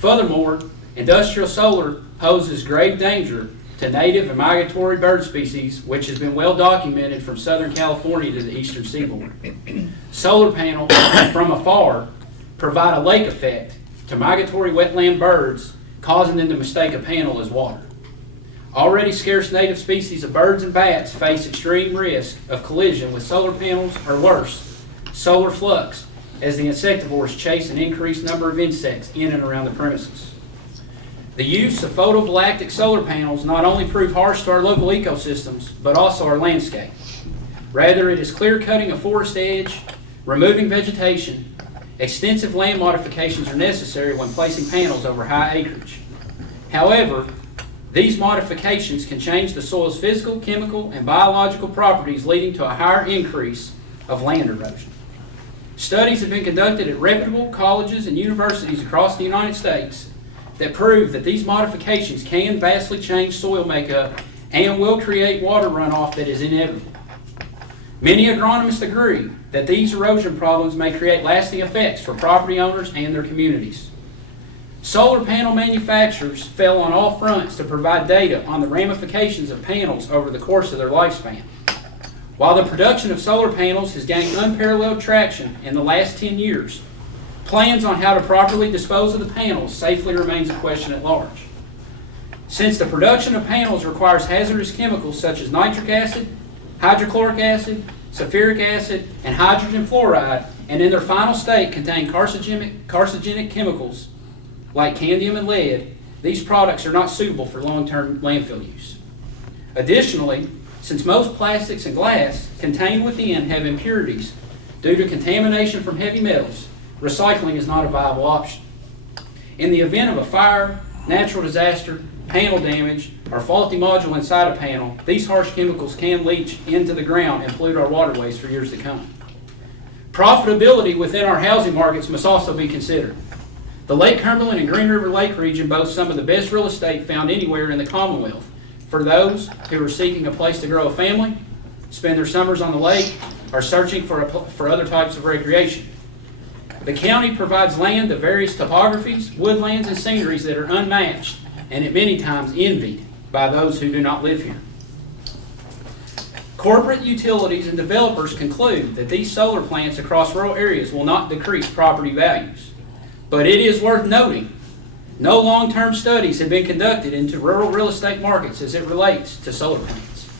Furthermore, industrial solar poses grave danger to native and migratory bird species, which has been well documented from Southern California to the eastern seaboard. Solar panels from afar provide a lake effect to migratory wetland birds, causing them to mistake a panel as water. Already scarce native species of birds and bats face extreme risk of collision with solar panels or worse, solar flux, as the insectivores chase an increased number of insects in and around the premises. The use of photovoltaic solar panels not only prove harsh to our local ecosystems, but also our landscape. Rather, it is clear-cutting a forest edge, removing vegetation. Extensive land modifications are necessary when placing panels over high acreage. However, these modifications can change the soil's physical, chemical, and biological properties, leading to a higher increase of land erosion. Studies have been conducted at reputable colleges and universities across the United States that prove that these modifications can vastly change soil makeup and will create water runoff that is inevitable. Many agronomists agree that these erosion problems may create lasting effects for property owners and their communities. Solar panel manufacturers fail on all fronts to provide data on the ramifications of panels over the course of their lifespan. While the production of solar panels has gained unparalleled traction in the last 10 years, plans on how to properly dispose of the panels safely remains a question at large. Since the production of panels requires hazardous chemicals such as nitric acid, hydrochloric acid, sulfuric acid, and hydrogen fluoride, and in their final state contain carcinogenic chemicals like cadmium and lead, these products are not suitable for long-term landfill use. Additionally, since most plastics and glass contained within have impurities due to contamination from heavy metals, recycling is not a viable option. In the event of a fire, natural disaster, panel damage, or faulty module inside a panel, these harsh chemicals can leach into the ground and pollute our waterways for years to come. Profitability within our housing markets must also be considered. The Lake Cumberland and Green River Lake region boasts some of the best real estate found anywhere in the Commonwealth for those who are seeking a place to grow a family, spend their summers on the lake, or searching for other types of recreation. The county provides land of various topographies, woodlands, and sceneries that are unmatched and at many times envied by those who do not live here. Corporate utilities and developers conclude that these solar plants across rural areas will not decrease property values. But it is worth noting, no long-term studies have been conducted into rural real estate markets as it relates to solar plants.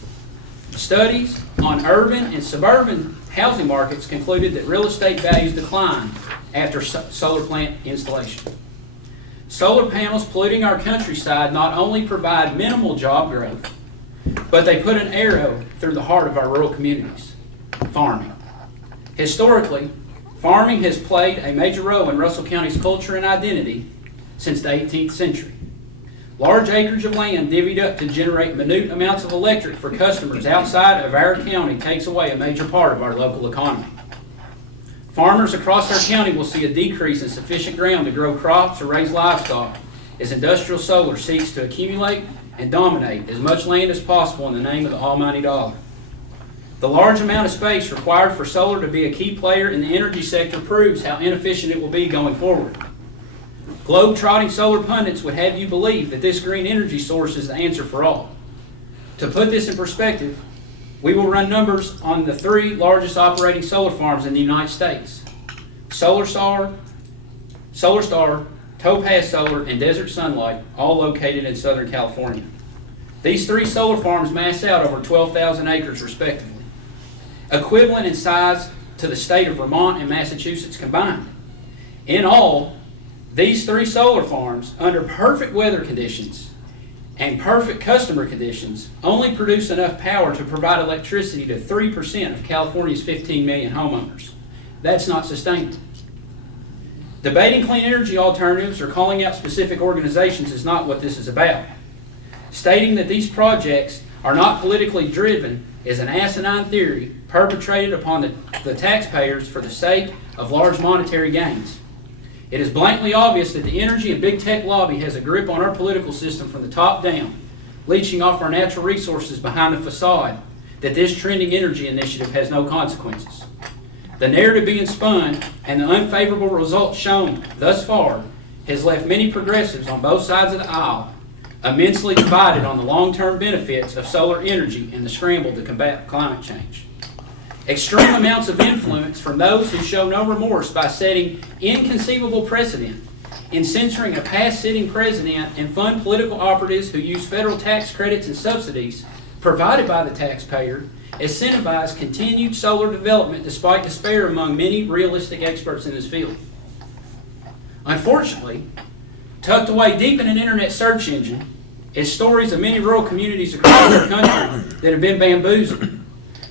Studies on urban and suburban housing markets concluded that real estate values decline after solar plant installation. Solar panels polluting our countryside not only provide minimal job growth, but they put an arrow through the heart of our rural communities, farming. Historically, farming has played a major role in Russell County's culture and identity since the 18th century. Large acreage of land divvied up to generate minute amounts of electric for customers outside of our county takes away a major part of our local economy. Farmers across our county will see a decrease in sufficient ground to grow crops or raise livestock as industrial solar seeks to accumulate and dominate as much land as possible in the name of the almighty dollar. The large amount of space required for solar to be a key player in the energy sector proves how inefficient it will be going forward. Globe-trotting solar pundits would have you believe that this green energy source is the answer for all. To put this in perspective, we will run numbers on the 3 largest operating solar farms in the United States: Solar Star, Topaz Solar, and Desert Sunlight, all located in Southern California. These 3 solar farms mass out over 12,000 acres respectively, equivalent in size to the state of Vermont and Massachusetts combined. In all, these 3 solar farms, under perfect weather conditions and perfect customer conditions, only produce enough power to provide electricity to 3% of California's 15 million homeowners. That's not sustainable. Debating clean energy alternatives or calling out specific organizations is not what this is about. Stating that these projects are not politically driven is an asinine theory perpetrated upon the taxpayers for the sake of large monetary gains. It is blatantly obvious that the energy and big tech lobby has a grip on our political system from the top down, leeching off our natural resources behind the facade that this trending energy initiative has no consequences. The narrative being spun and the unfavorable results shown thus far has left many progressives on both sides of the aisle immensely divided on the long-term benefits of solar energy and the scramble to combat climate change. Extreme amounts of influence from those who show no remorse by setting inconceivable precedent in censoring a past sitting president and fund political operatives who use federal tax credits and subsidies provided by the taxpayer incentivize continued solar development despite despair among many realistic experts in this field. Unfortunately, tucked away deep in an internet search engine is stories of many rural communities across our country that have been bamboozled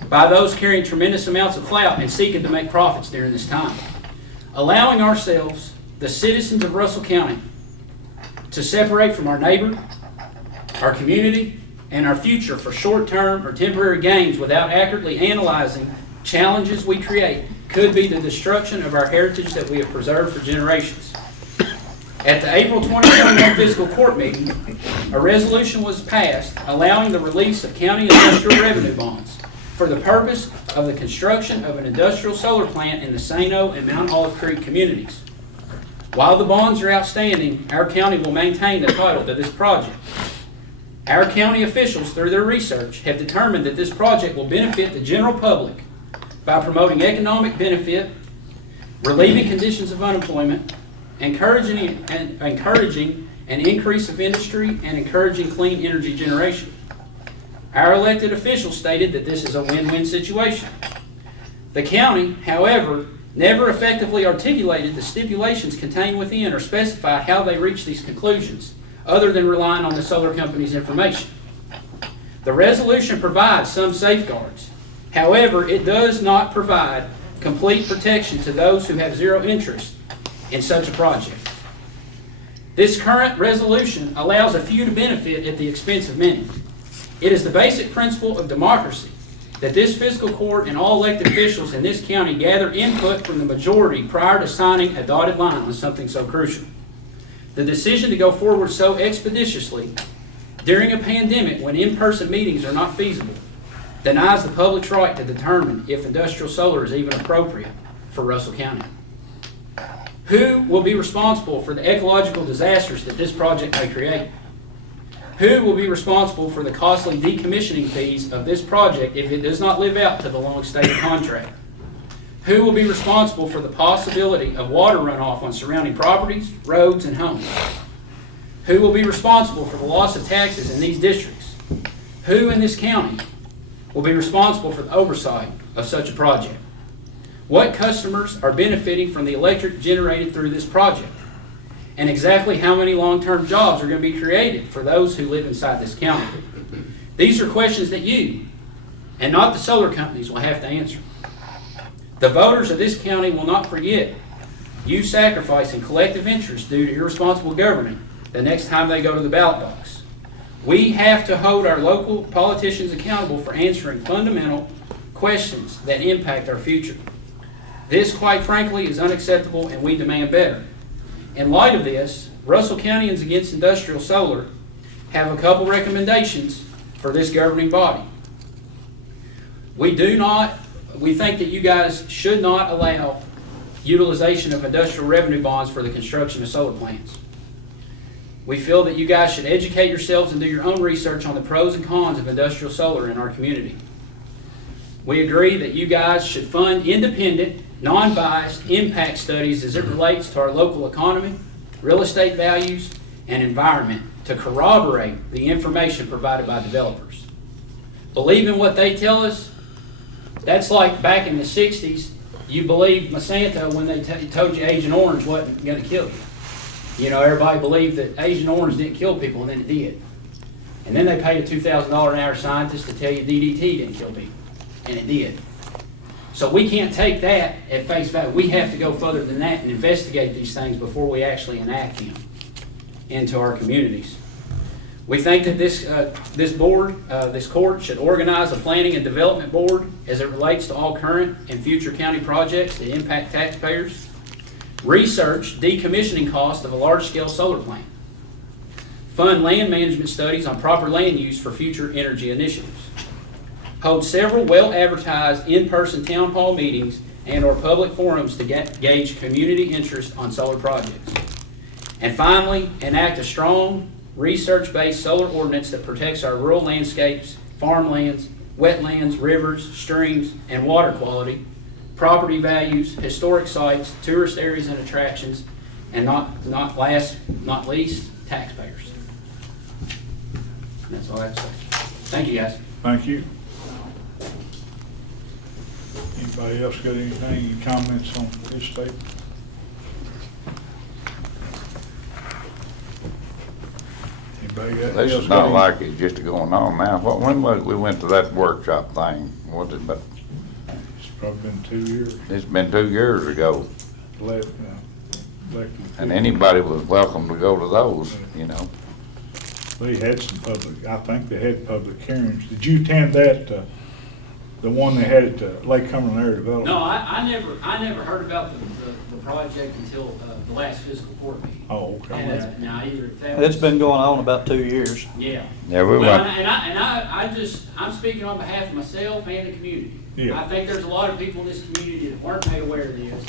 by those carrying tremendous amounts of clout and seeking to make profits during this time. Allowing ourselves, the citizens of Russell County, to separate from our neighbor, our community, and our future for short-term or temporary gains without accurately analyzing challenges we create could be the destruction of our heritage that we have preserved for generations. At the April 2021 fiscal court meeting, a resolution was passed allowing the release of county industrial revenue bonds for the purpose of the construction of an industrial solar plant in the Sano and Mount Olive Creek communities. While the bonds are outstanding, our county will maintain the title to this project. Our county officials, through their research, have determined that this project will benefit the general public by promoting economic benefit, relieving conditions of unemployment, encouraging an increase of industry, and encouraging clean energy generation. Our elected officials stated that this is a win-win situation. The county, however, never effectively articulated the stipulations contained within or specified how they reached these conclusions, other than relying on the solar company's information. The resolution provides some safeguards. However, it does not provide complete protection to those who have zero interest in such a project. This current resolution allows a few to benefit at the expense of many. It is the basic principle of democracy that this fiscal court and all elected officials in this county gather input from the majority prior to signing a dotted line on something so crucial. The decision to go forward so expeditiously during a pandemic when in-person meetings are not feasible denies the public's right to determine if industrial solar is even appropriate for Russell County. Who will be responsible for the ecological disasters that this project may create? Who will be responsible for the costly decommissioning fees of this project if it does not live out to the long-stated contract? Who will be responsible for the possibility of water runoff on surrounding properties, roads, and homes? Who will be responsible for the loss of taxes in these districts? Who in this county will be responsible for the oversight of such a project? What customers are benefiting from the electric generated through this project? And exactly how many long-term jobs are going to be created for those who live inside this county? These are questions that you, and not the solar companies, will have to answer. The voters of this county will not forget you sacrificing collective interest due to irresponsible governing the next time they go to the ballot box. We have to hold our local politicians accountable for answering fundamental questions that impact our future. This, quite frankly, is unacceptable, and we demand better. In light of this, Russell Countyans Against Industrial Solar have a couple recommendations for this governing body. We think that you guys should not allow utilization of industrial revenue bonds for the construction of solar plants. We feel that you guys should educate yourselves and do your own research on the pros and cons of industrial solar in our community. We agree that you guys should fund independent, non-biased impact studies as it relates to our local economy, real estate values, and environment to corroborate the information provided by developers. Believe in what they tell us. That's like back in the 60s, you believed Monsanto when they told you Agent Orange wasn't going to kill you. You know, everybody believed that Agent Orange didn't kill people, and then it did. And then they paid a $2,000 an hour scientist to tell you DDT didn't kill people, and it did. So we can't take that at face value. We have to go further than that and investigate these things before we actually enact them into our communities. We think that this court should organize a planning and development board as it relates to all current and future county projects that impact taxpayers. Research decommissioning cost of a large-scale solar plant. Fund land management studies on proper land use for future energy initiatives. Hold several well-advertised in-person town hall meetings and/or public forums to gauge community interest on solar projects. And finally, enact a strong, research-based solar ordinance that protects our rural landscapes, farmlands, wetlands, rivers, streams, and water quality, property values, historic sites, tourist areas and attractions, and not least, taxpayers. That's all I have to say. Thank you, guys. Thank you. Anybody else got anything, any comments on this statement? Anybody got? This is not like it's just going on now. When was it we went to that workshop thing? Was it, but It's probably been 2 years. it's been 2 years ago. Left, And anybody was welcome to go to those, you know. They had some public, I think they had public hearings. Did you attend that, the one they had at the Lake Cumberland Area Development? No, I never heard about the project until the last fiscal court meeting. Oh, okay. And now either if that It's was- been going on about 2 years. Yeah. Yeah, we Well, went. I'm speaking on behalf of myself and the community. Yeah. I think there's a lot of people in this community that weren't made aware of this.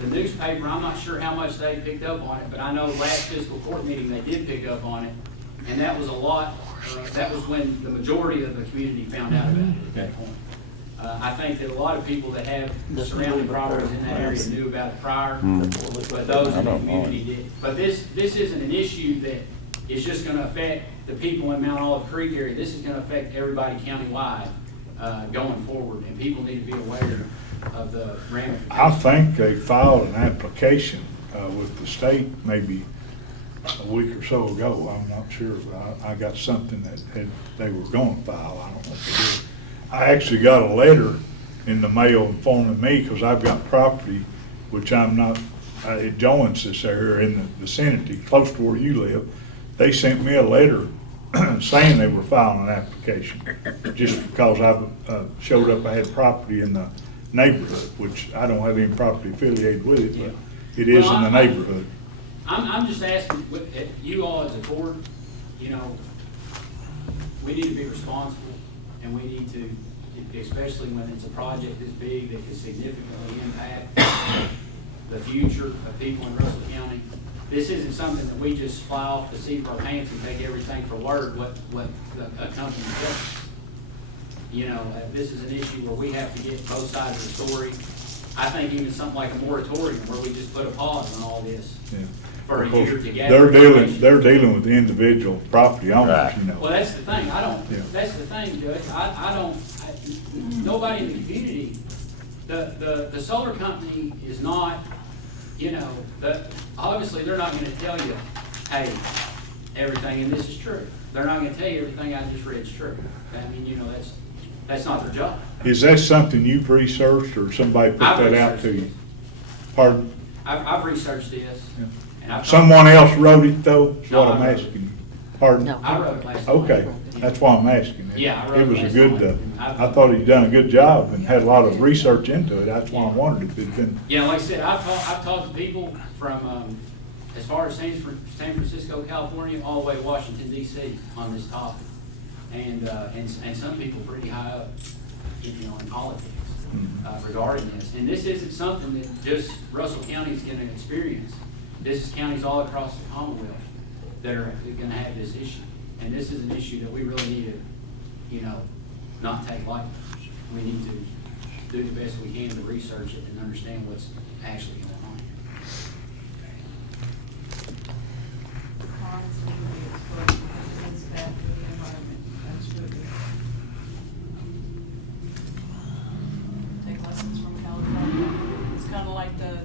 The newspaper, I'm not sure how much they picked up on it, but I know last fiscal court meeting, they did pick up on it. And that was a lot, that was when the majority of the community found out about it at that point. I think that a lot of people that have surrounding properties in that area knew about it prior, but those in the community didn't. But this isn't an issue that is just gonna affect the people in Mount Olive Creek area. This is gonna affect everybody countywide, going forward, and people need to be aware of the ramifications. I think they filed an application, with the state maybe a week or so ago. I'm not sure, but I got something that they were gonna file. I don't know if they did. I actually got a letter in the mail informing me, because I've got property, which I'm not, it joins this area in the vicinity, close to where you live. They sent me a letter saying they were filing an application, just because I've showed up, I had property in the neighborhood, which I don't have any property affiliated with it, but it is in the neighborhood. I'm just asking, you all as a board, you know, we need to be responsible, and we need to, especially when it's a project this big that can significantly impact the future of people in Russell County. This isn't something that we just fly off the seat of our pants and take everything for word what a company does. You know, this is an issue where we have to get both sides of the story. I think even something like a moratorium where we just put a pause on all this for a year to gather. They're dealing with the individual property owners, you know. Well, that's the thing, that's the thing, Judge, nobody in the community, the solar company is not, you know, obviously, they're not gonna tell you, hey, everything in this is true. They're not gonna tell you everything I just read is true. I mean, you know, that's not their job. Is that something you've researched, or somebody put that out to you? Pardon? I've researched this. And I've- Someone else wrote it, though, is No, what I'm I wrote it. asking you. Pardon? No. I wrote it last. Okay, that's why I'm asking. Yeah, I wrote It was it a last good, night. I thought he'd done a good job and had a lot of research into it. That's why I wondered if it'd been, Yeah, like I said, I've talked to people from, as far as San Francisco, California, all the way to Washington DC on this topic. And some people pretty high up, you know, in politics, regarding this. And this isn't something that just Russell County's gonna experience. This is counties all across the Commonwealth that are gonna have this issue. And this is an issue that we really need to, you know, not take lightly. We need to do the best we can to research it and understand what's actually going on here. Take lessons from California. It's kind of like the,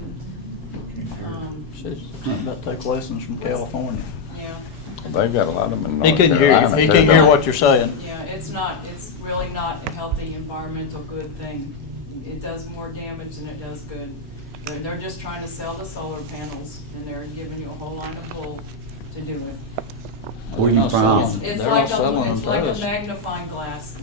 Says something about take lessons from California. yeah, They've got a lot of them in He North couldn't hear you. Carolina, He too, couldn't hear don't what you're saying. yeah, it's really not a healthy environmental good thing. It does more damage than it does good. They're just trying to sell the solar panels, and they're giving you a whole line of bull. to do it. Where you from? It's like a magnifying glass.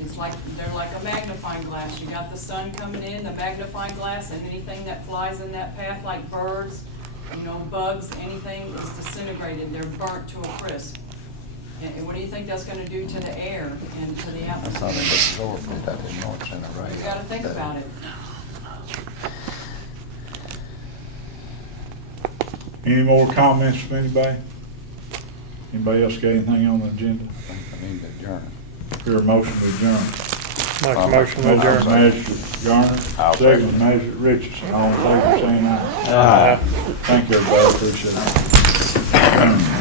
It's like, they're like a magnifying glass. You got the sun coming in, the magnifying glass, and anything that flies in that path, like birds, bugs, anything is disintegrated. They're burnt to a crisp. And what do you think that's gonna do to the air and to the atmosphere? You gotta think about it. Any more comments from anybody? Anybody else got anything on the agenda? Hear a motion to adjourn. Make a motion to adjourn. Manager Garner, I'll second Manager Richardson, all in favor saying aye. Thank you, everybody, appreciate it.